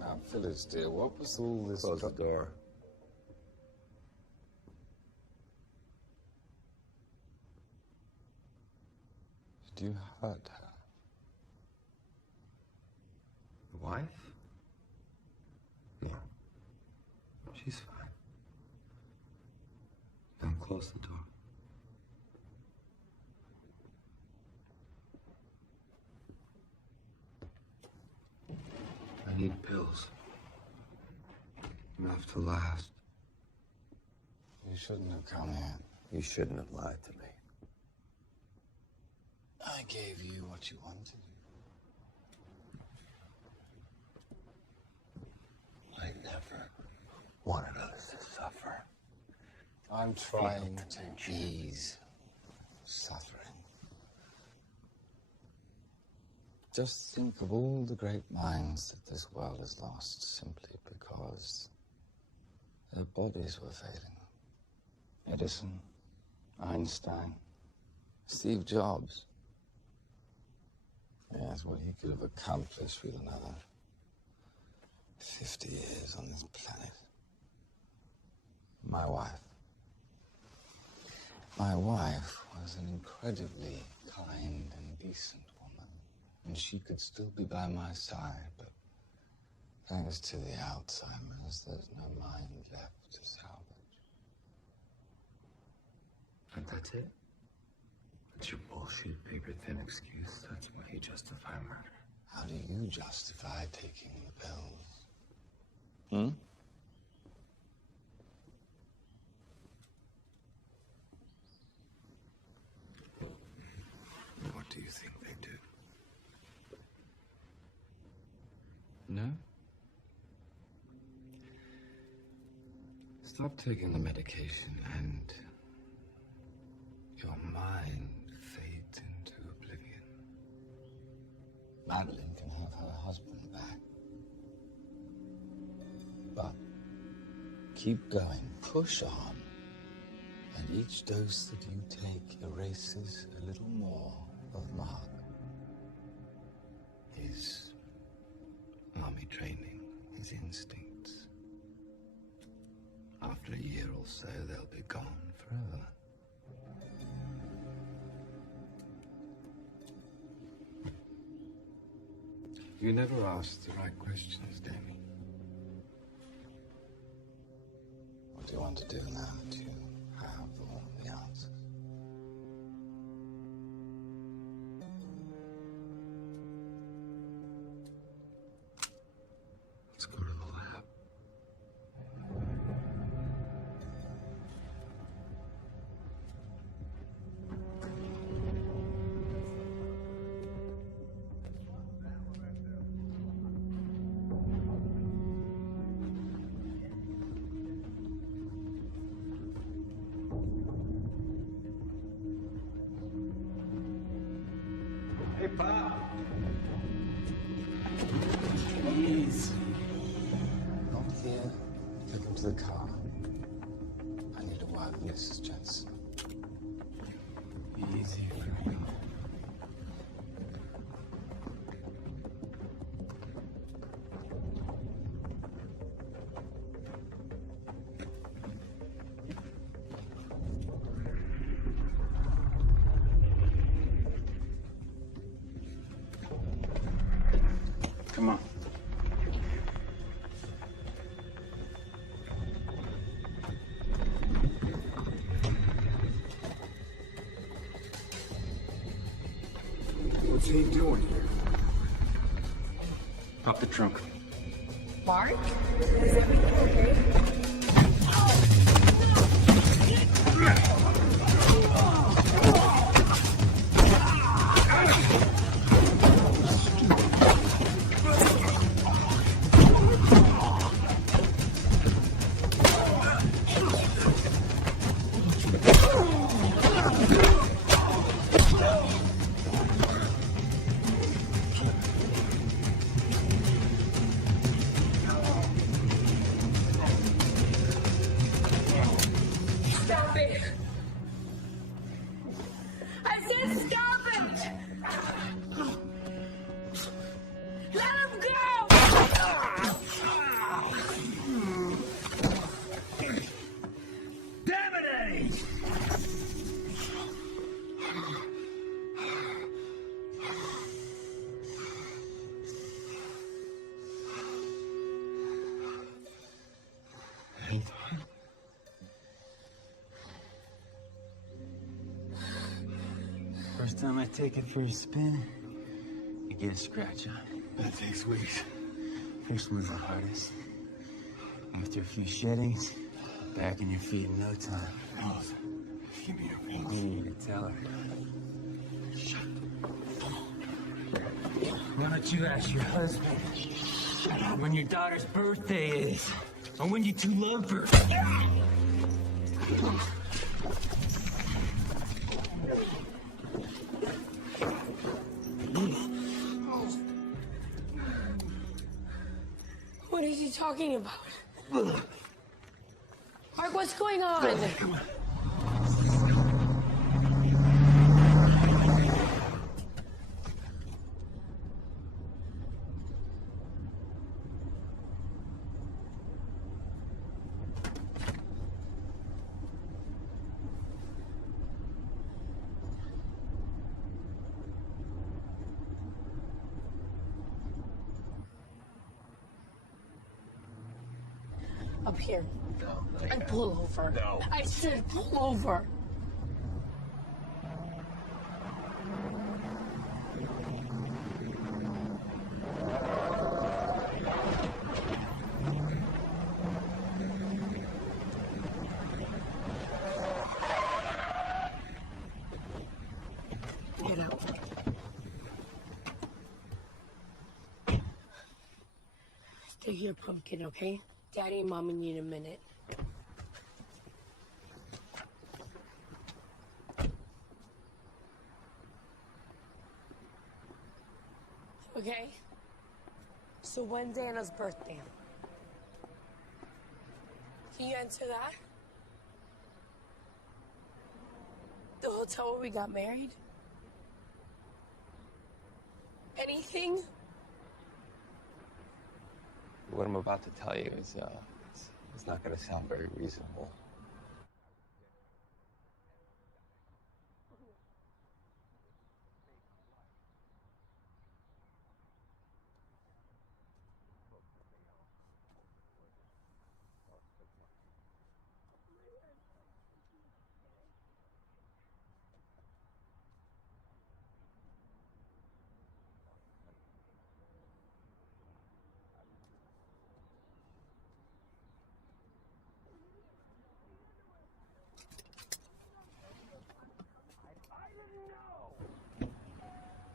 Now, Phyllis, dear, what was all this? Close the door. Did you hurt her? The wife? No. She's fine. Don't close the door. need pills. Enough to last. You shouldn't have come here. You shouldn't have lied to me. I gave you what you wanted. I never wanted us to suffer. I'm trying to ease suffering. Just think of all the great minds that this world has lost simply because their bodies were failing. Edison, Einstein, Steve Jobs. Yes, what he could have accomplished with another 50 years on this planet. My wife. My wife was an incredibly kind and decent woman, and she could still be by my side, but thanks to the Alzheimer's, there's no mind left to salvage. And that's it? That's your bullshit, paper-thin excuse. That's why you justify murder. How do you justify taking the pills? Hmm? What do you think they do? No? Stop taking the medication and your mind fades into oblivion. Madeline can have her husband back. But keep going, push on, and each dose that you take erases a little more of Mark. His army training, his instincts. After a year or so, they'll be gone forever. You never asked the right questions, Danny. What do you want to do now that you have all the answers? Let's go to the lab. Hey, Pop. Please. Not here. Take him to the car. I need a word with Mrs. Jensen. Easy for me. Come on. What's he doing here? Drop the trunk. Mark? Is everything okay? Stop it! I said stop it! Let him go! Damn it, Eddie! First time I take it for a spin, you get a scratch, huh? That takes weeks. First one's the hardest. After a few sheddings, back in your feet in no time. Rose, give me your rings. You need to tell her. Why don't you ask your husband when your daughter's birthday is, or when you two love her? What is he talking about? Mark, what's going on? Come on. Up here. No. I pull over. No. I said pull over. Get out. Stay here, pumpkin, okay? Daddy and Mommy need a minute. Okay? So when's Anna's birthday? Can you answer that? The hotel where we got married? Anything? What I'm about to tell you is, it's not going to sound very reasonable.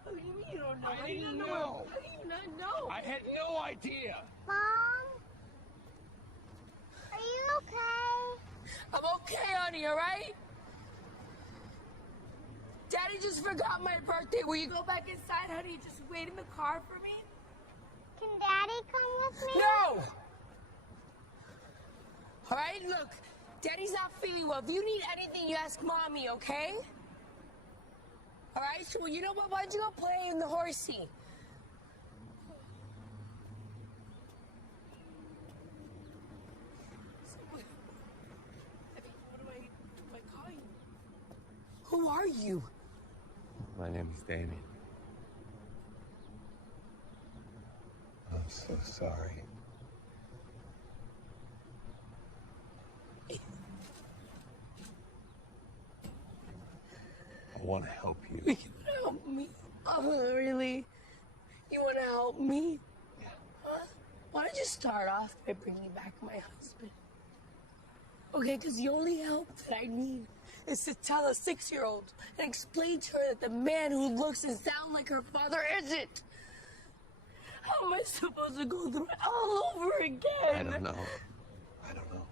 What do you mean you don't know? I didn't know. How do you not know? I had no idea. Mom? Are you okay? I'm okay, honey, all right? Daddy just forgot my birthday. Will you go back inside, honey? Just wait in the car for me? Can Daddy come with me? No! All right, look, Daddy's not feeling well. If you need anything, you ask Mommy, okay? All right, so you know what? Why don't you go play in the horsey? What am I calling you? Who are you? My name is Damien. I'm so sorry. I want to help you. You want to help me? Oh, really? You want to help me? Yeah. Huh? Why don't you start off by bringing back my husband? Okay, because the only help that I need is to tell a 6-year-old and explain to her that the man who looks and sounds like her father isn't. How am I supposed to go through it all over again? I don't know. I don't know.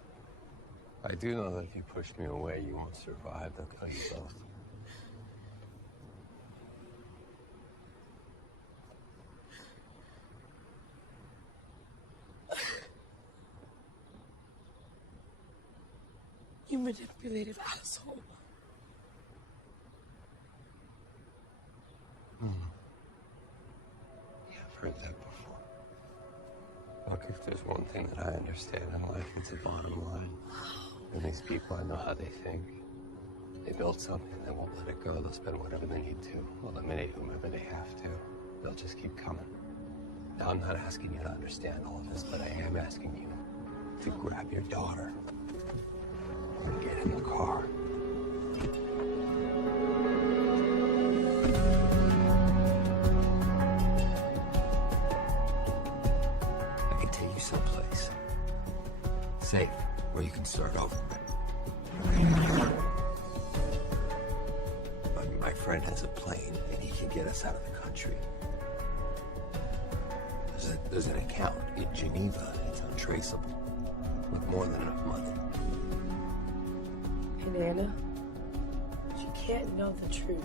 I do know that if you push me away, you won't survive. I'll tell you both. You manipulative asshole. Yeah, I've heard that before. Look, if there's one thing that I understand in life, it's the bottom line. And these people, I know how they think. They build something, they won't let it go. They'll spend whatever they need to, eliminate whomever they have to. They'll just keep coming. Now, I'm not asking you to understand all of this, but I am asking you to grab your daughter and get in the car. over. But my friend has a plane, and he can get us out of the country. There's an account in Geneva. It's untraceable, with more than enough money. And Anna, you can't know the truth.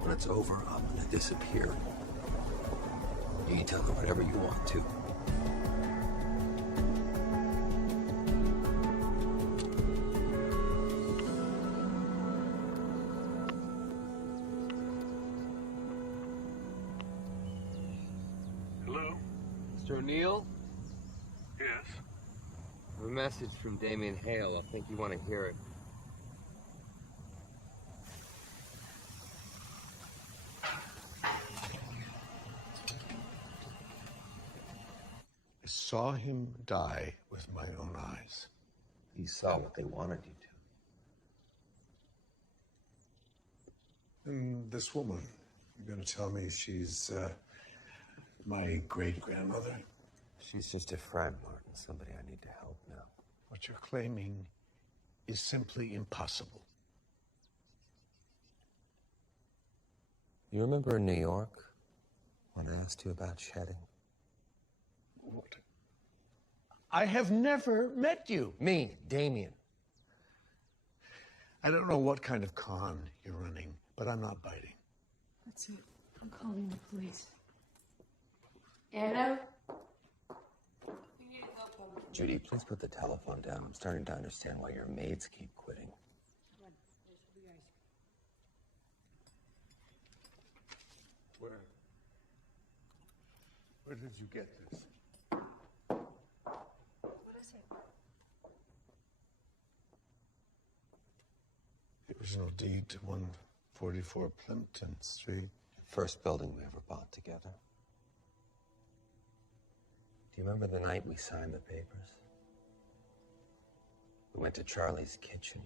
When it's over, I'm gonna disappear. You can tell her whatever you want to. Hello? Mr. O'Neill? Yes? I have a message from Damien Hale. I think you want to hear it. I saw him die with my own eyes. You saw what they wanted you to. And this woman, you're gonna tell me she's my great-grandmother? She's just a friend, Martin. Somebody I need to help now. What you're claiming is simply impossible. You remember in New York when I asked you about shedding? What? I have never met you. Me, Damien. I don't know what kind of con you're running, but I'm not biting. That's it. I'm calling the police. Anna? Judy, please put the telephone down. I'm starting to understand why your maids keep quitting. Where did you get this? What is it? The original deed to 144 Plimpton Street. First building we ever bought together. Do you remember the night we signed the papers? We went to Charlie's kitchen.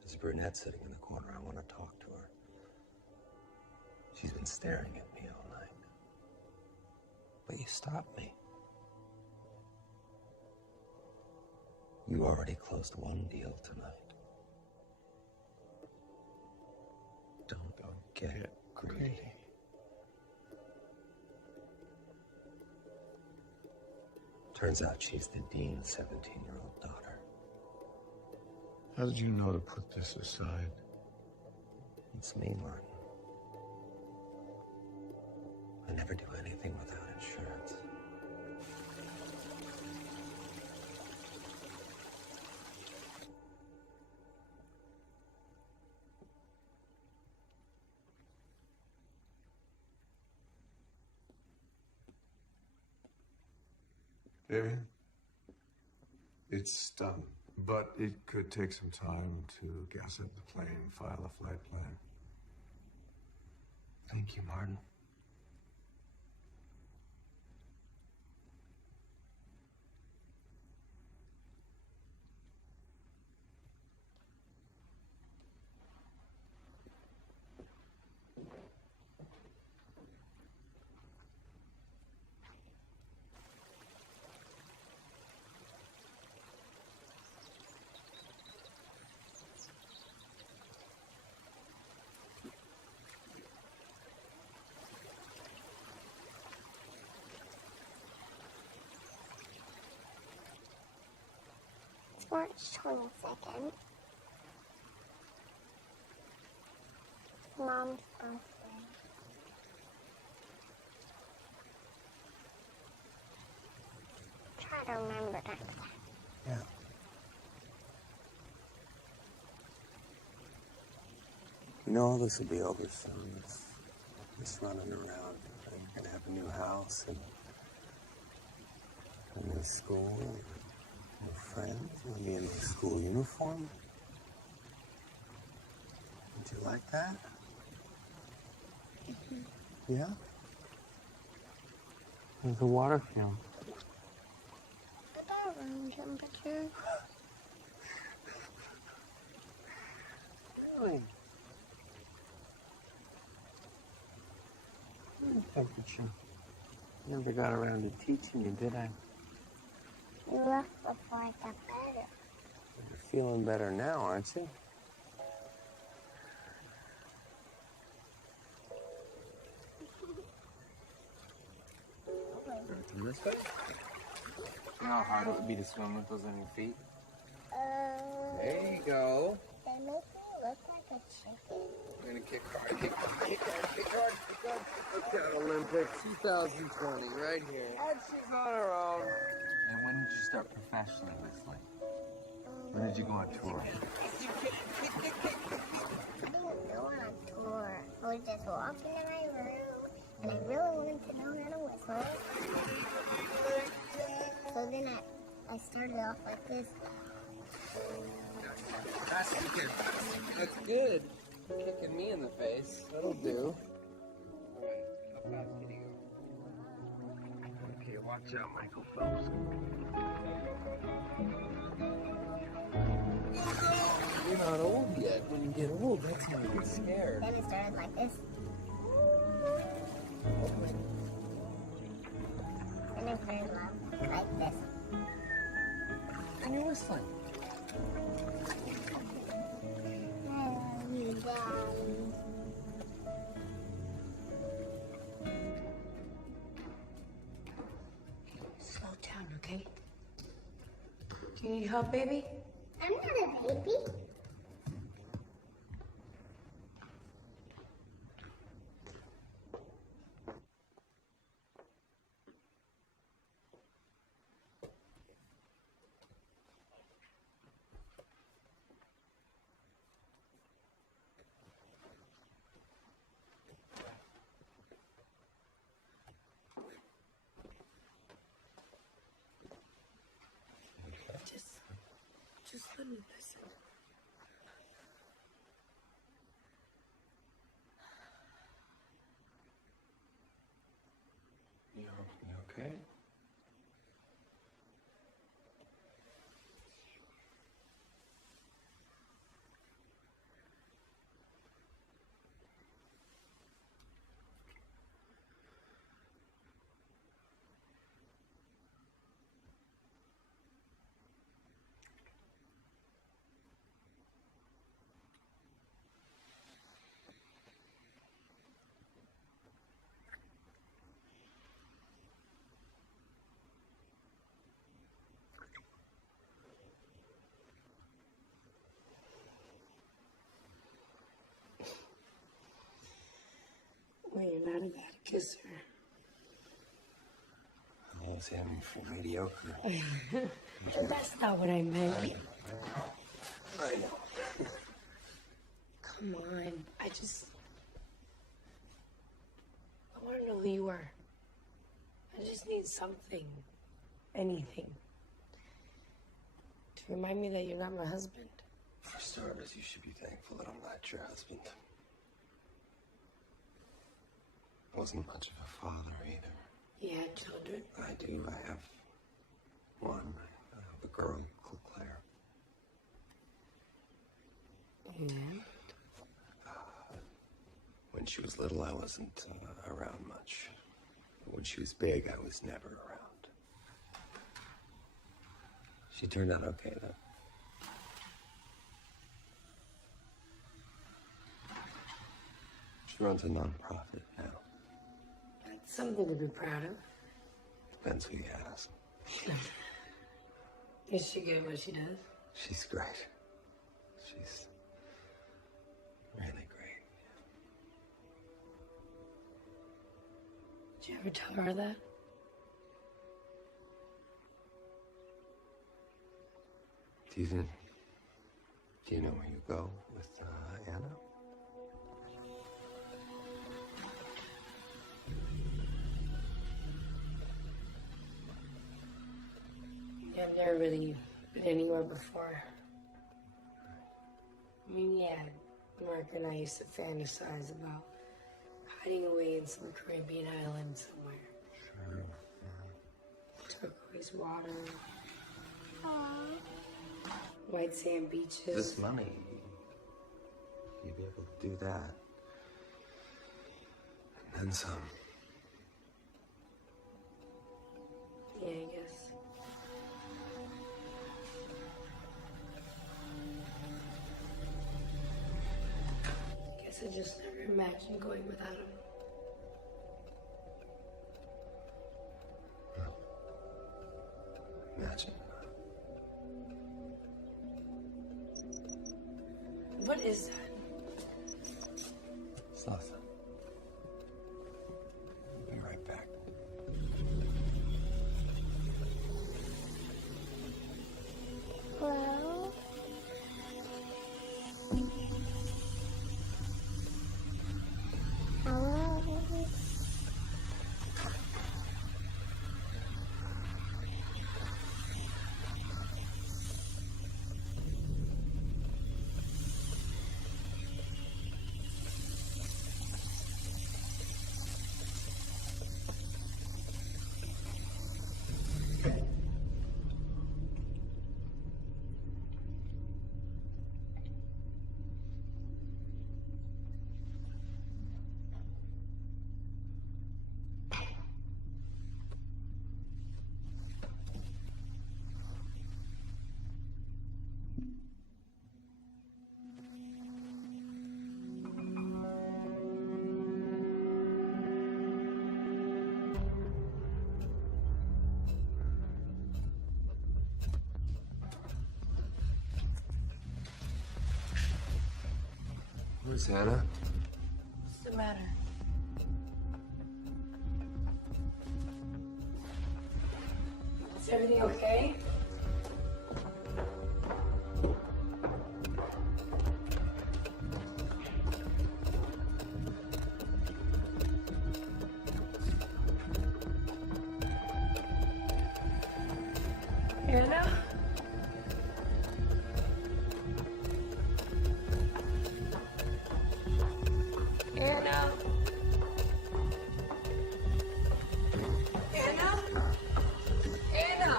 There's a brunette sitting in the corner. I want to talk to her. She's been staring at me all night. But you stopped me. You already closed one deal tonight. Don't get greedy. Turns out she's the dean's 17-year-old daughter. How did you know to put this aside? It's me, Martin. I never do anything without insurance. Damien, it's done. But it could take some time to gas up the plane, file a flight plan. Thank you, Martin. March 22nd. Mom's birthday. Try to remember next time. Yeah. You know, all this will be over soon. Just running around. You're gonna have a new house and a new school, and new friends. You'll be in the school uniform. Would you like that? Yeah? How's the water feel? About room temperature. Really? Room temperature. Never got around to teaching you, did I? You left before I got better. You're feeling better now, aren't you? And this way? You know how hard it would be to swim with those on your feet? There you go. They make me look like a chicken. You're gonna kick hard, kick hard, kick hard, kick hard, kick hard. Look at Olympics 2020, right here. And she's on her own. And when did you start professionally whistling? When did you go on tour? I didn't go on tour. I was just walking in my room, and I really wanted to know how to whistle. So then I started off like this. That's good. That's good. Kicking me in the face. That'll do. Alright, how fast can you go? Okay, watch out, Michael Phelps. You're not old yet. When you get old, that's when you get scared. Then it started like this. And then very loud, like this. And you're whistling. I love you, Daddy. Slow down, okay? Do you need help, baby? I'm not a baby. Just let me listen. You okay? Well, you're not a bad kisser. I was having for mediocre. That's not what I meant. I know. Come on. I want to know who you are. I just need something. Anything. To remind me that you're not my husband. For starters, you should be thankful that I'm not your husband. I wasn't much of a father either. You had children? I do. I have one. I have a girl, Claire. And? When she was little, I wasn't around much. When she was big, I was never around. She turned out okay, though. She runs a nonprofit now. That's something to be proud of. Depends who you ask. Is she good at what she does? She's great. She's really great. Did you ever tell her that? Do you know where you go with Anna? Yeah, I've never really been anywhere before. I mean, yeah, Mark and I used to fantasize about hiding away in some Caribbean island somewhere. Sure. Turquoise water. White sand beaches. This money, you'd be able to do that. And then some. Yeah, I guess. guess I just never imagined going without him. Imagine. What is that? It's nothing. I'll be right back. Hello? Hello? Where's Anna? What's the matter? Is everything okay? Anna? Anna? Anna? Anna?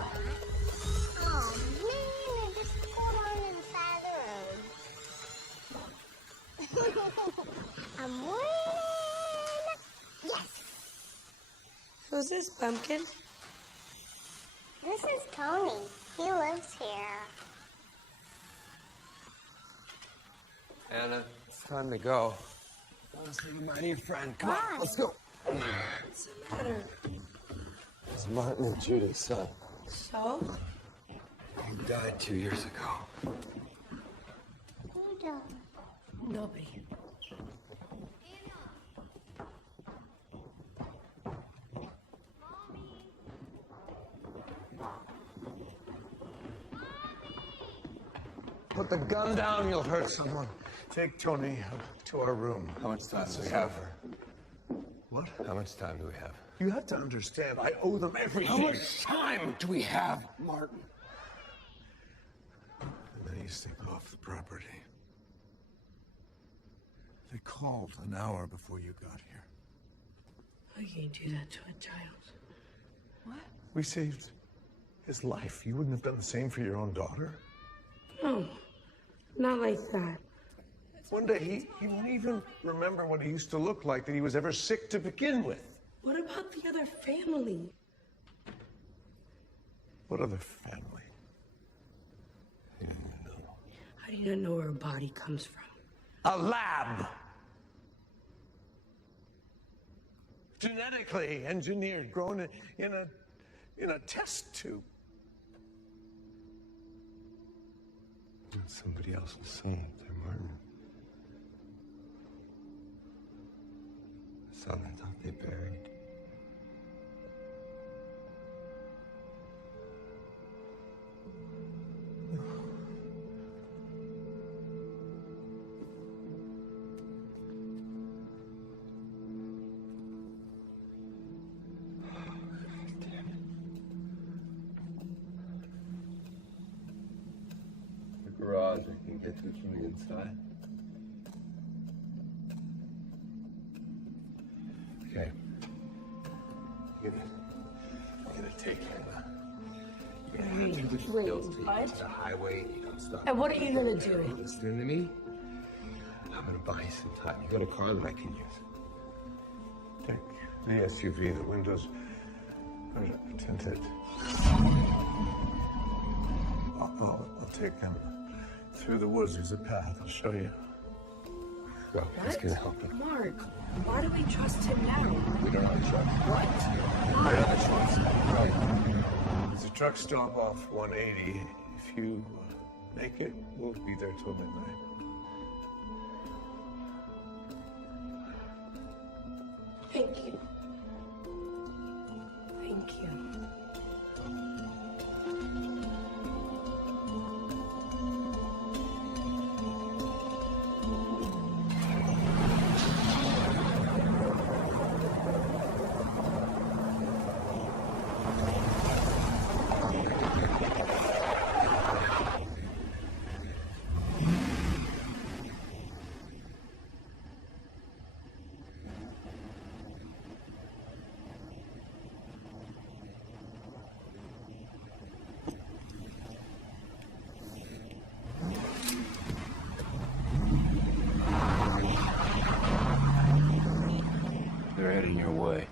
Oh, man, I just pulled on inside the road. I'm winning! Yes! Who's this pumpkin? This is Tony. He lives here. Anna, it's time to go. I want to say goodbye to your friend. Come on, let's go. What's the matter? It's Martin and Judy's son. So? He died 2 years ago. Who does? Nobody. Put the gun down, you'll hurt someone. Take Tony to our room. How much time do we This is have? over. What? How much time do we have? You have to understand, I owe them everything. How much time do we have, Martin? And then you stick off the property. They called an hour before you got here. How can you do that to a child? What? We saved his life. You wouldn't have done the same for your own daughter? No, not like that. One day, he won't even remember what he used to look like, that he was ever sick to begin with. What about the other family? What other family? How do you not know where a body comes from? A lab! Genetically engineered, grown in a test tube. It's somebody else's son up there, Martin. The son I thought they buried. Garage, I can get to it from the inside. Okay. You're gonna take him. You're gonna have to push the Wait, hills to what? the highway and you don't stop. And what are you gonna do? Listening to me? I'm gonna buy you some time. You got a car that I can use. Take the SUV, the windows are tinted. I'll take them through the woods. There's a path, I'll show you. Well, he's gonna help him. Mark, why do we trust him now? We don't have a choice. What? We don't have a choice. Right. There's a truck stop off 180. If you make it, we'll be there till midnight. Thank you. Thank you. They're heading your way.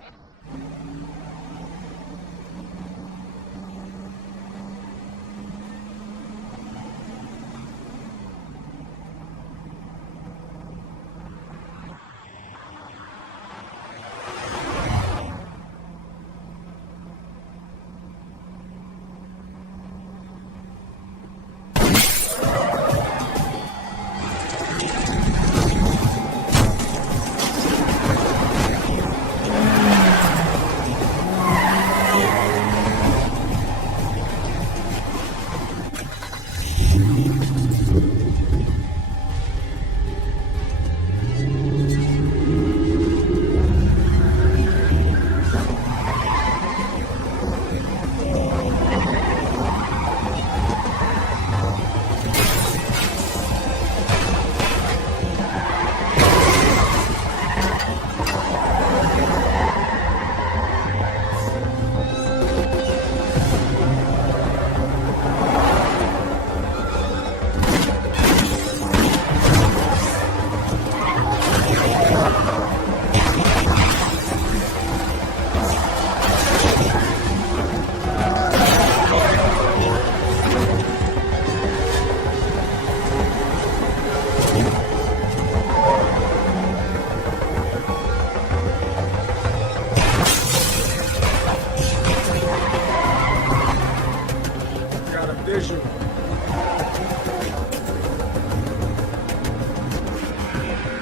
Vision.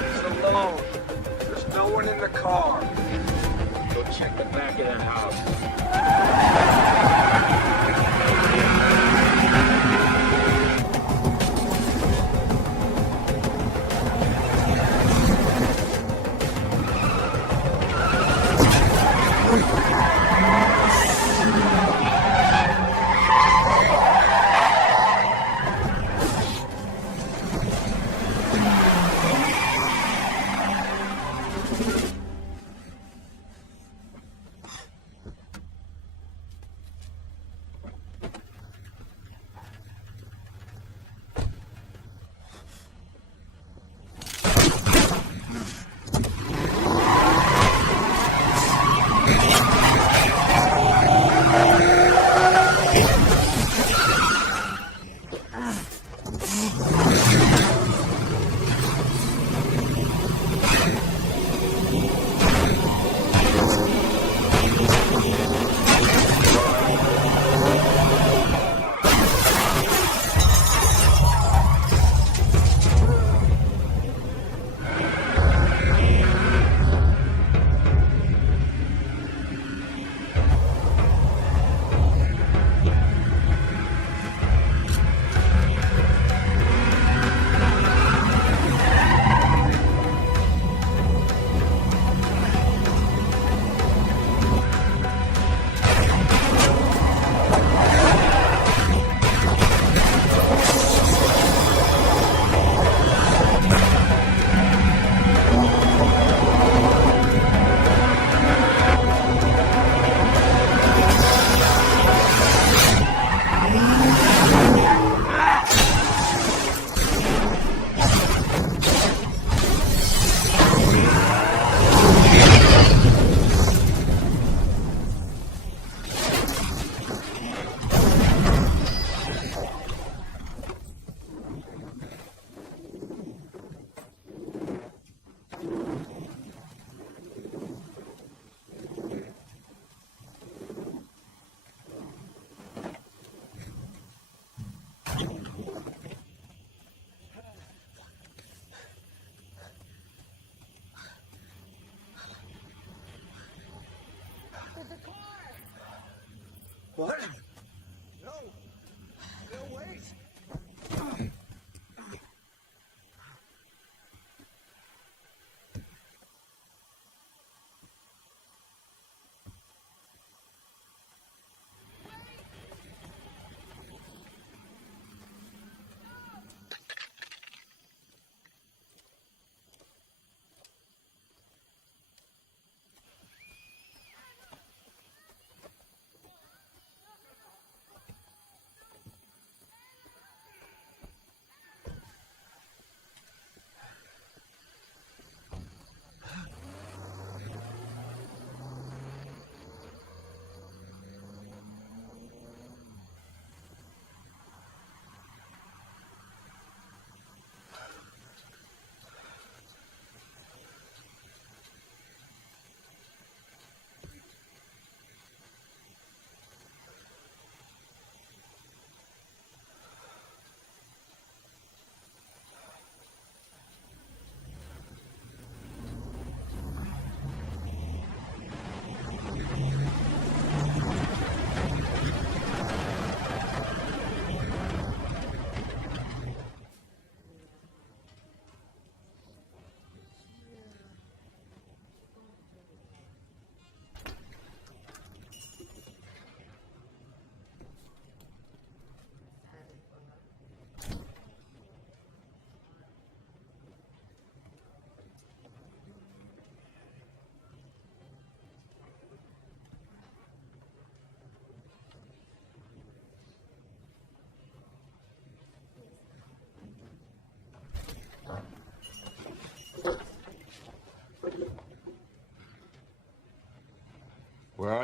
It's alone. There's no one in the car. Go check the back of that house.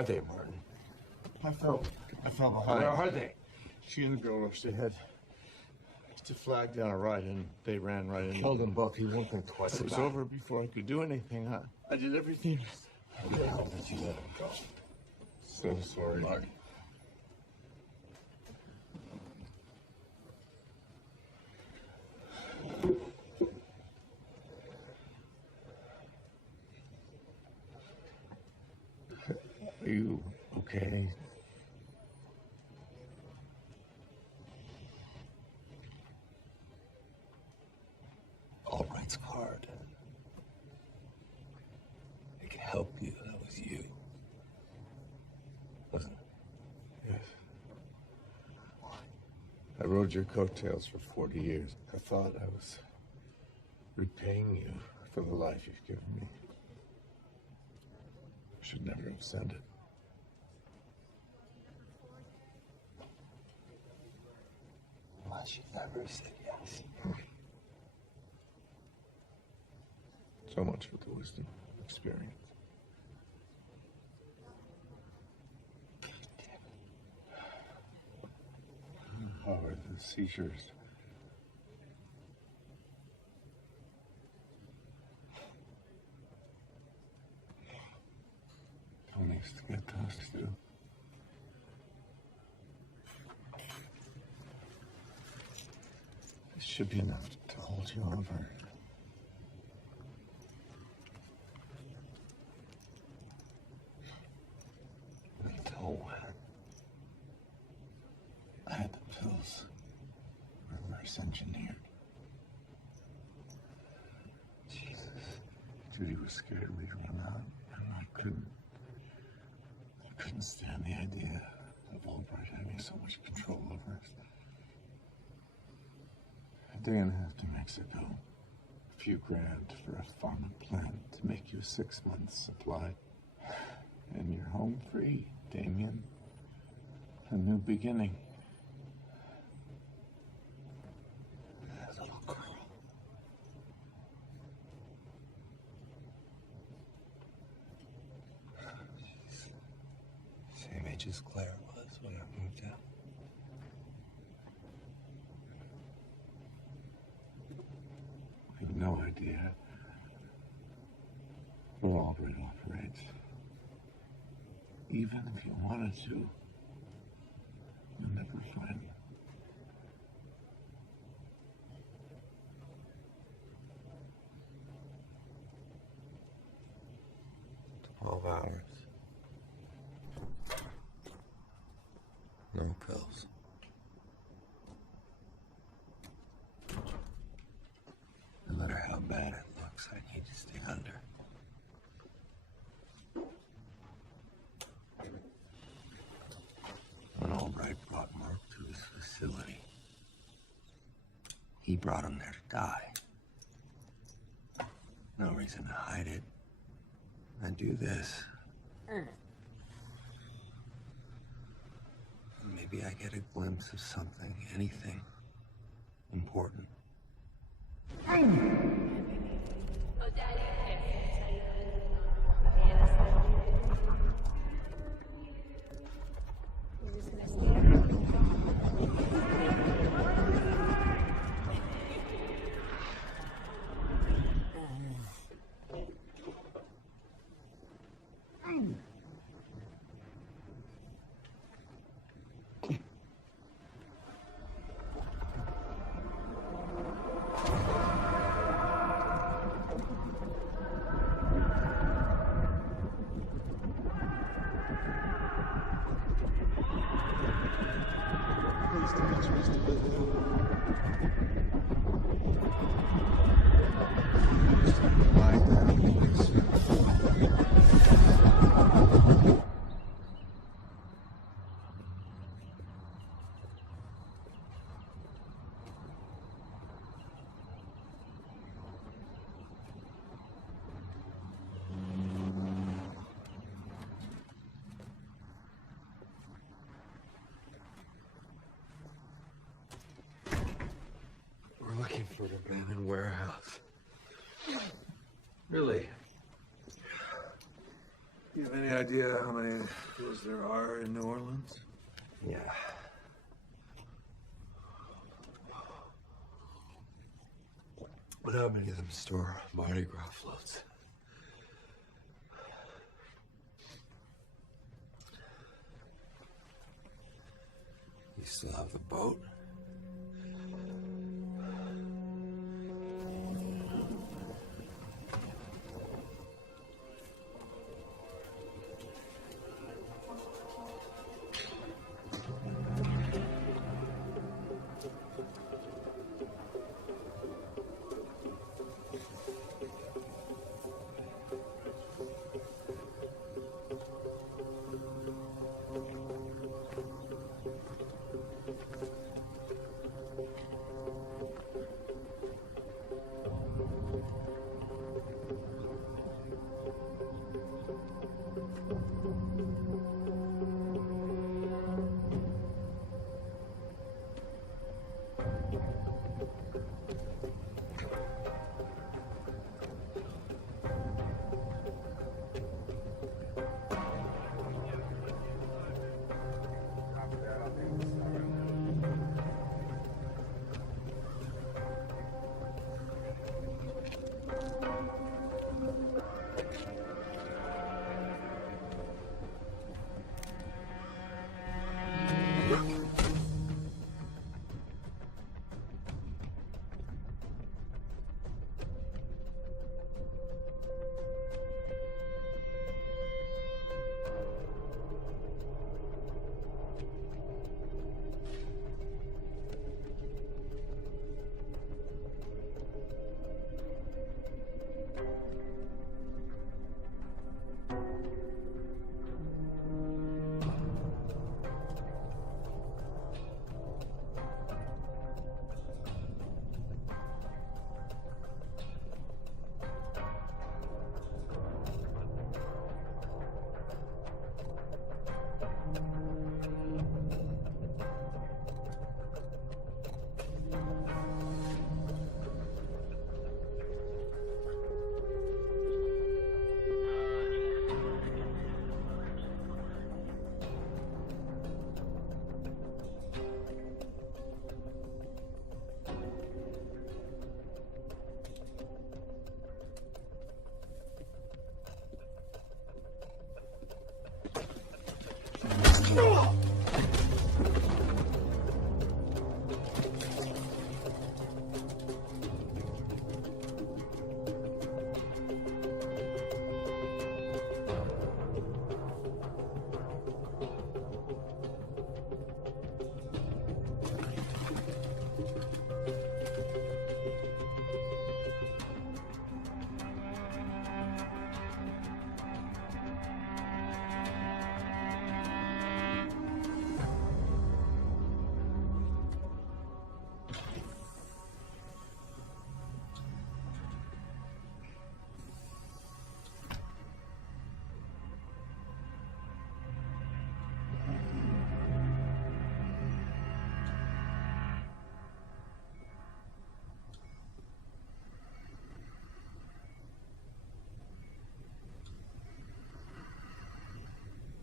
they, Martin? I fell behind. Where are they? She and the girl rushed ahead to flag down a ride, and they ran right into Killed them both. He won't think twice It was about over before I could do anything. I did everything. How the hell did you let him go? So sorry. Martin. Are you okay? Albright's card. It can help you. That was you. Wasn't it? Yes. I rode your coattails for 40 years. I thought I was repaying you for the life you've given me. I should never have sent it. Why should never have said yes? So much for the wisdom, experience. How are the seizures? Tony's to get tossed too. This should be enough to hold you over. Until when? I had the pills reverse engineered. Jesus. Judy was scared we'd run out, and I couldn't stand the idea of Albright having so much control over us. A day and a half to Mexico. A few grand for a pharma plant to make you a 6-month supply. And you're home free, Damien. A new beginning. That little girl. She's same age as Claire was when I moved out. I have no idea how Albright operates. Even if you wanted to, you'll never find him. 12 hours. No pills. No matter how bad it looks, I need to stay under. When Albright brought Mark to his facility, he brought him there to die. No reason to hide it. I do this. Maybe I get a glimpse of something, anything important. We're looking for an abandoned warehouse. Really? You have any idea how many schools there are in New Orleans? Yeah. But how many of them store Mardi Gras floats? You still have the boat?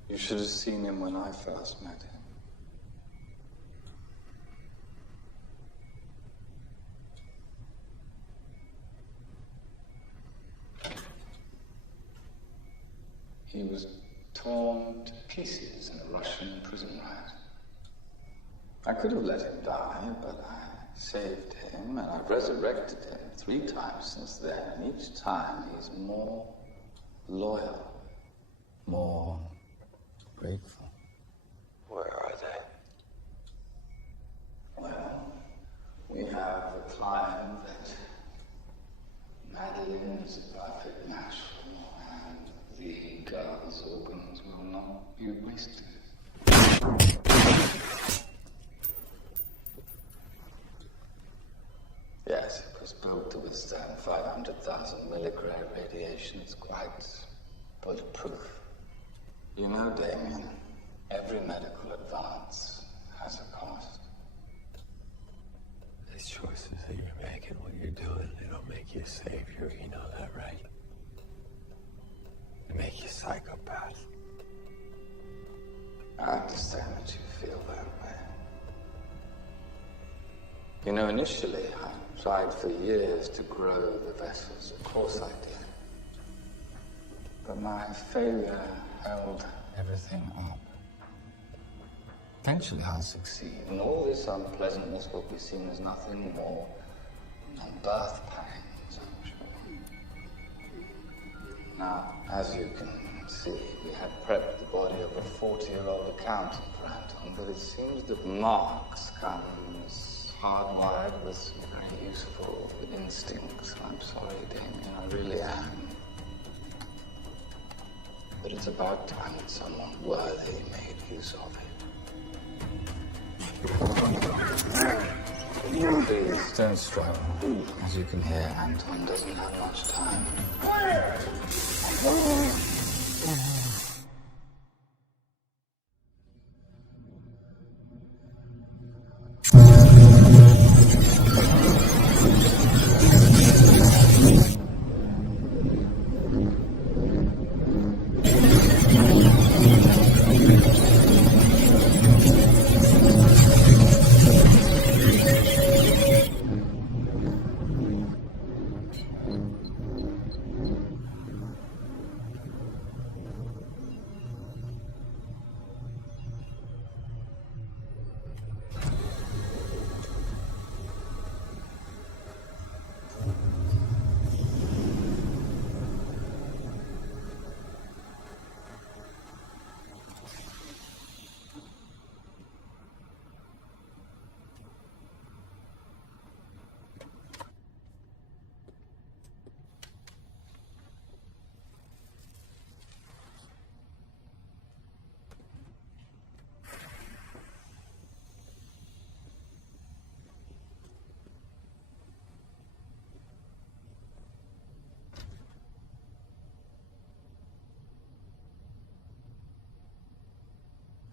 You should have seen him when I first met him. He was torn to pieces in a Russian prison riot. I could have let him die, but I saved him, and I've resurrected him 3 times since then, and each time he's more loyal, more grateful. Where are they? Well, we have the claim that Madeline is a perfect match for you, and the girl's organs will not be wasted. Yes, it was built to withstand 500,000 milligram radiation. It's quite bulletproof. You know, Damien, every medical advance has a cost. These choices that you're making, what you're doing, they don't make you a savior. You know that, right? They make you a psychopath. I understand that you feel that way. You know, initially, I tried for years to grow the vessels. Of course I did. But my failure held everything up. Eventually I'll succeed, and all this unpleasantness will be seen as nothing more than birth pangs, I'm sure. Now, as you can see, we had prepped the body of a 40-year-old accountant for Anton, but it seems that Mark's comes hardwired with some very useful instincts. I'm sorry, Damien, I really am. But it's about time that someone worthy made use of it. Please, don't struggle. As you can hear, Anton doesn't have much time.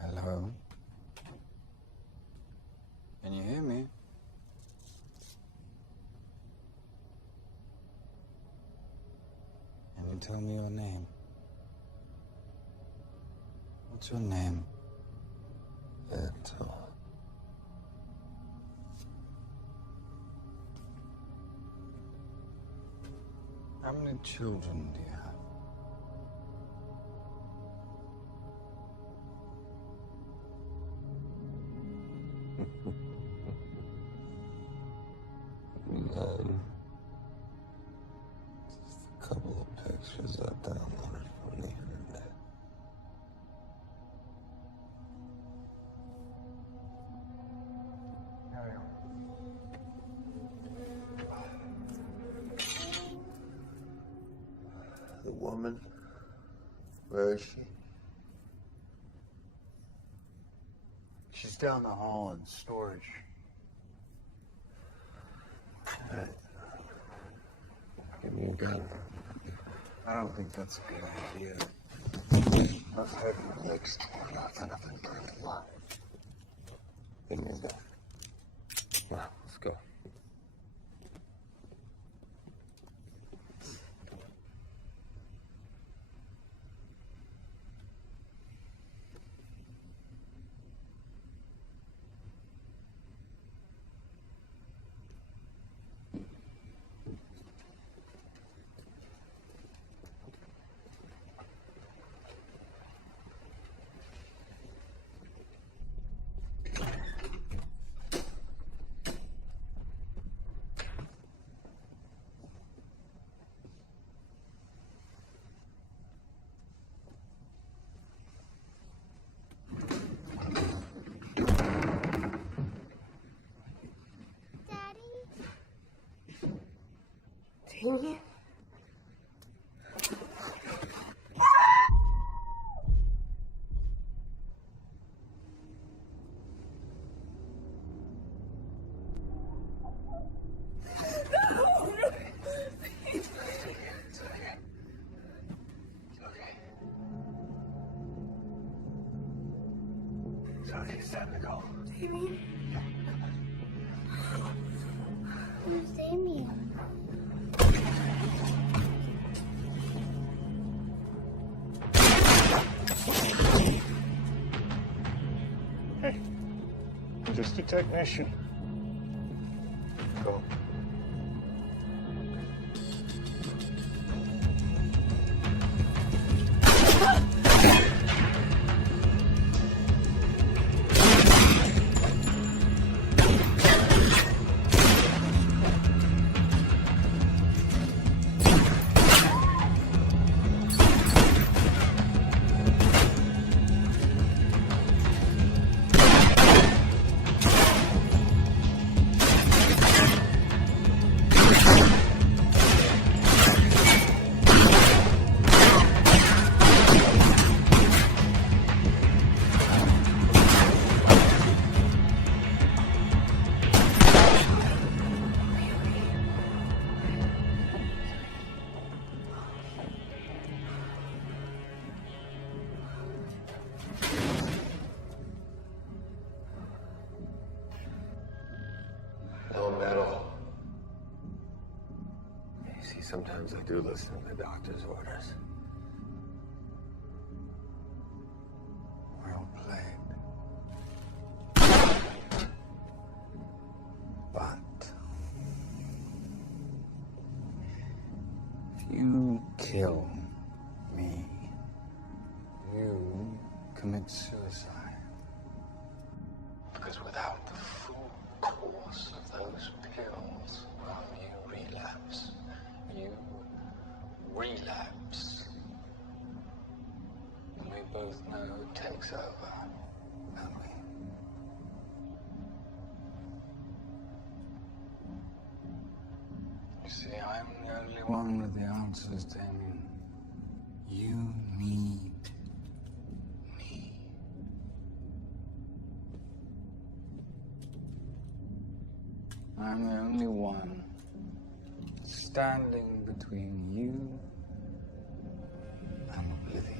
Hello? Can you hear me? Can you tell me your name? What's your name? Beto. How many children do you have? None. Just a couple of pictures I downloaded from the internet. The woman, where is she? She's down the hall in storage. Hey, give me a gun. I don't think that's a good idea. I've heard my legs torn off and I've been burned alive. Give me a gun. Now, let's go. Damien? Sorry, it's time to go. Damien? Where's Damien? Mr. Technician. Go. No metal. You see, sometimes I do listen to the doctor's orders. Well played. But if you kill me, you commit suicide. Because without the full course of those pills, well, you relapse. You relapse. And we both know who takes over, don't we? You see, I'm the only one with the answers, Damien. You need me. I'm the only one standing between you and oblivion.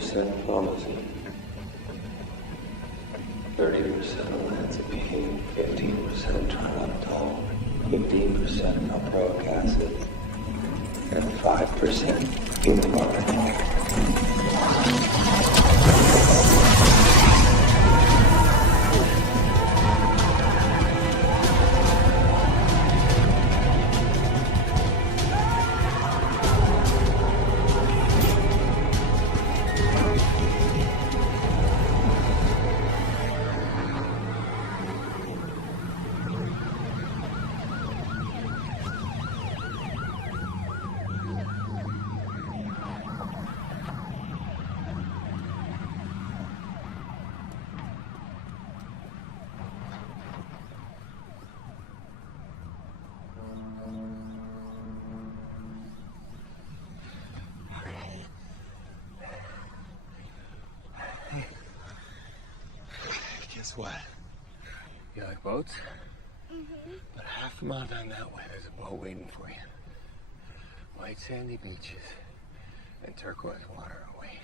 %, promising. 30% olanzapine, 15% trinitol, 15% valproic acid, and 5% phenobarbital. Guess what? You like boats? Mm-hmm. But half a mile down that way, there's a boat waiting for you. White sandy beaches and turquoise water await.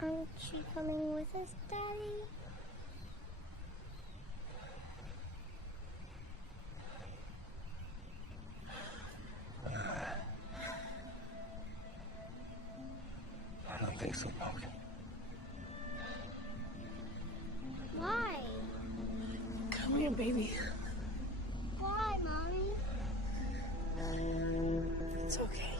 Aren't you coming with us, Daddy? I don't think so, Punk. Why? Come here, baby. Why, Mommy? It's okay.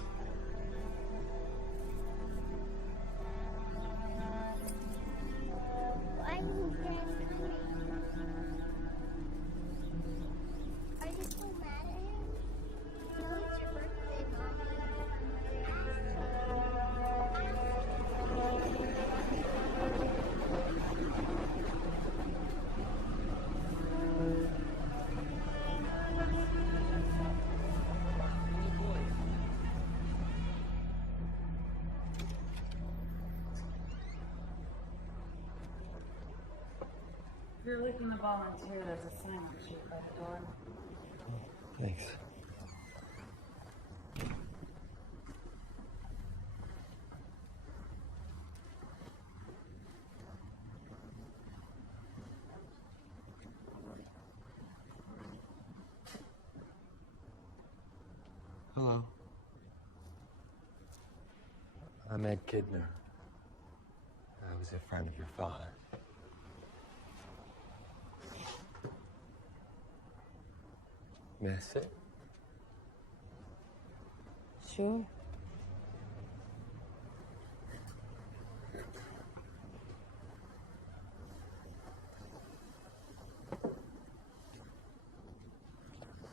Why didn't Dad come in? Are you so mad at him? No, it's your birthday, Mommy. you're looking to volunteer, there's a sign-up sheet by the door. Thanks. Hello. I'm Ed Kidner. I was a friend of your father. May I sit? Sure.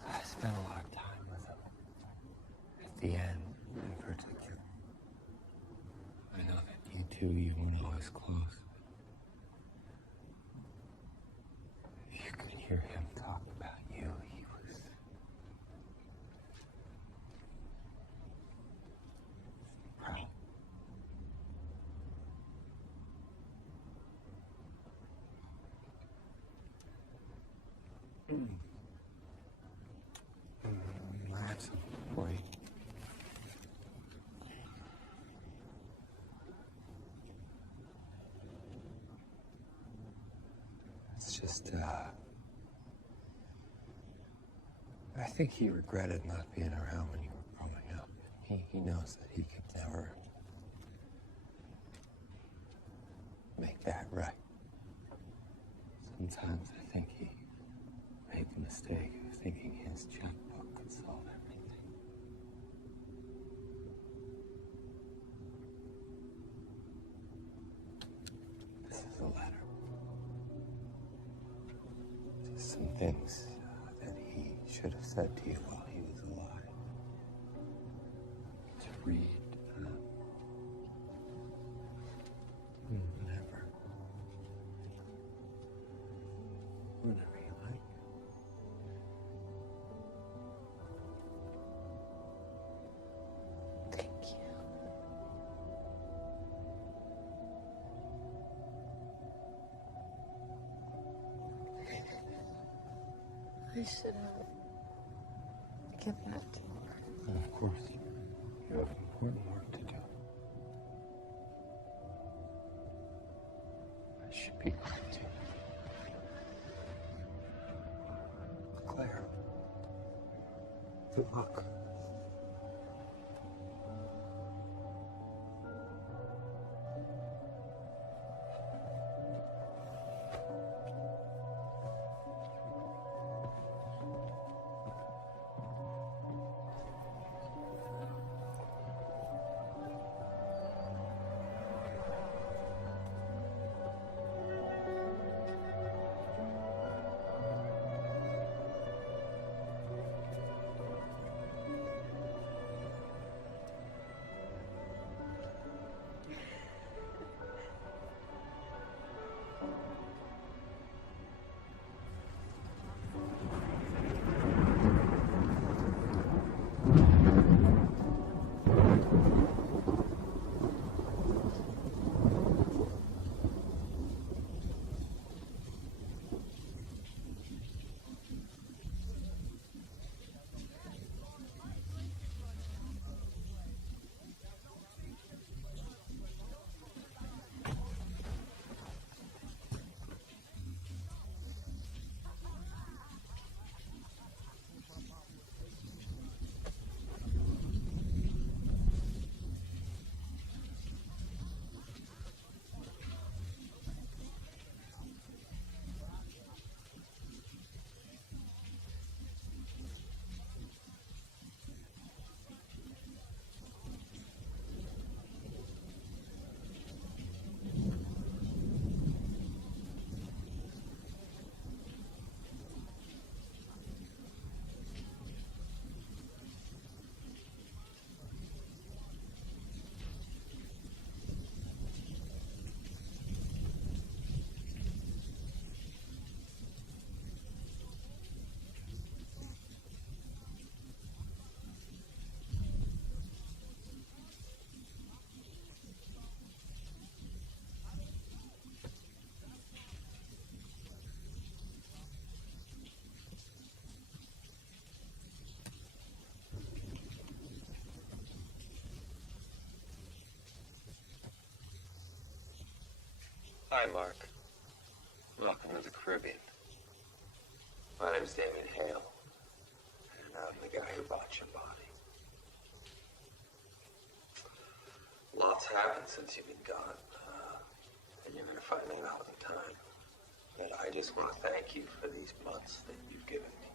I spent a lot of time with him. At the end, in particular. I know that you weren't always close. You could hear him talk about you. He was proud. I have something for you. It's just, I think he regretted not being around when you were growing up. He knows that he could never make that right. Sometimes I think he made the mistake of thinking his checkbook could solve everything. This is a letter. Just some things that he should have said to you while he was alive. To read. Whenever. Whenever you like. Thank you. I should get back to you. Of course. You have important work to do. I should be going to. Claire. Good luck. Hi, Mark. Welcome to the Caribbean. My name's Damien Hale, and I'm the guy who bought your body. Lots happened since you've been gone, and you're gonna find out all the time. But I just want to thank you for these months that you've given me.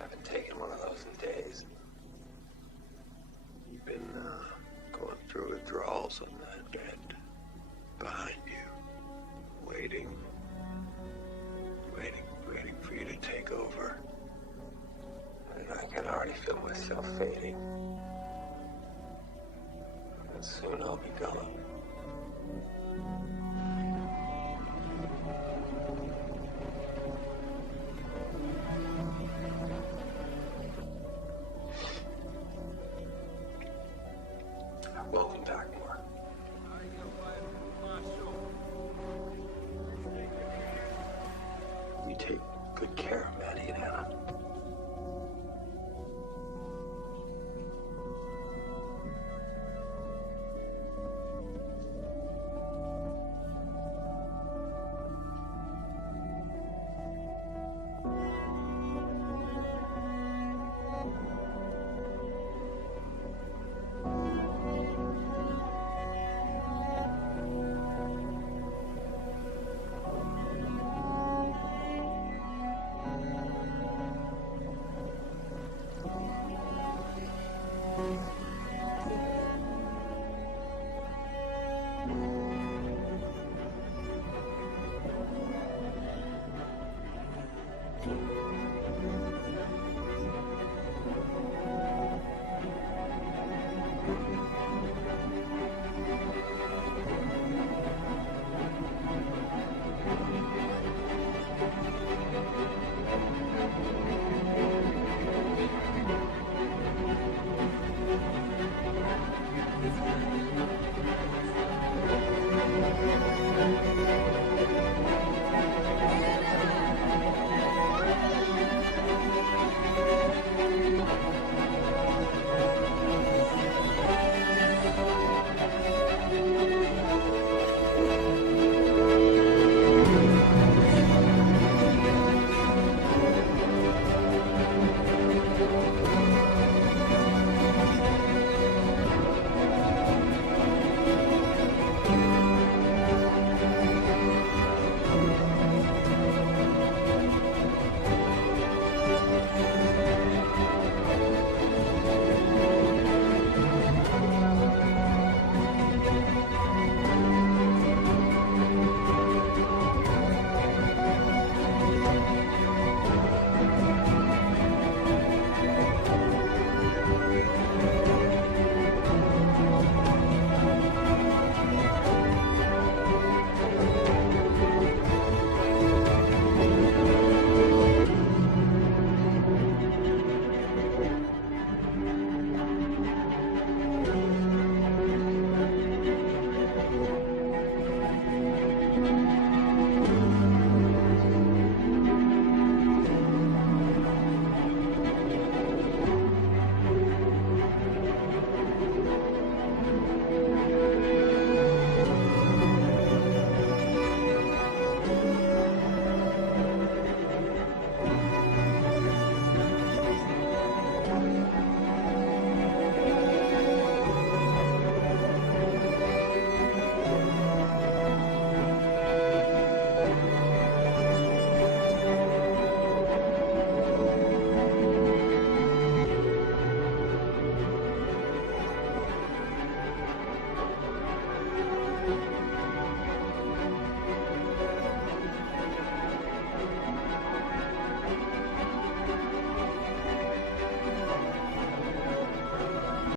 I've been taking one of those in days. You've been going through withdrawals on that bed behind you, waiting for you to take over. And I can already feel myself fading. And soon I'll be gone.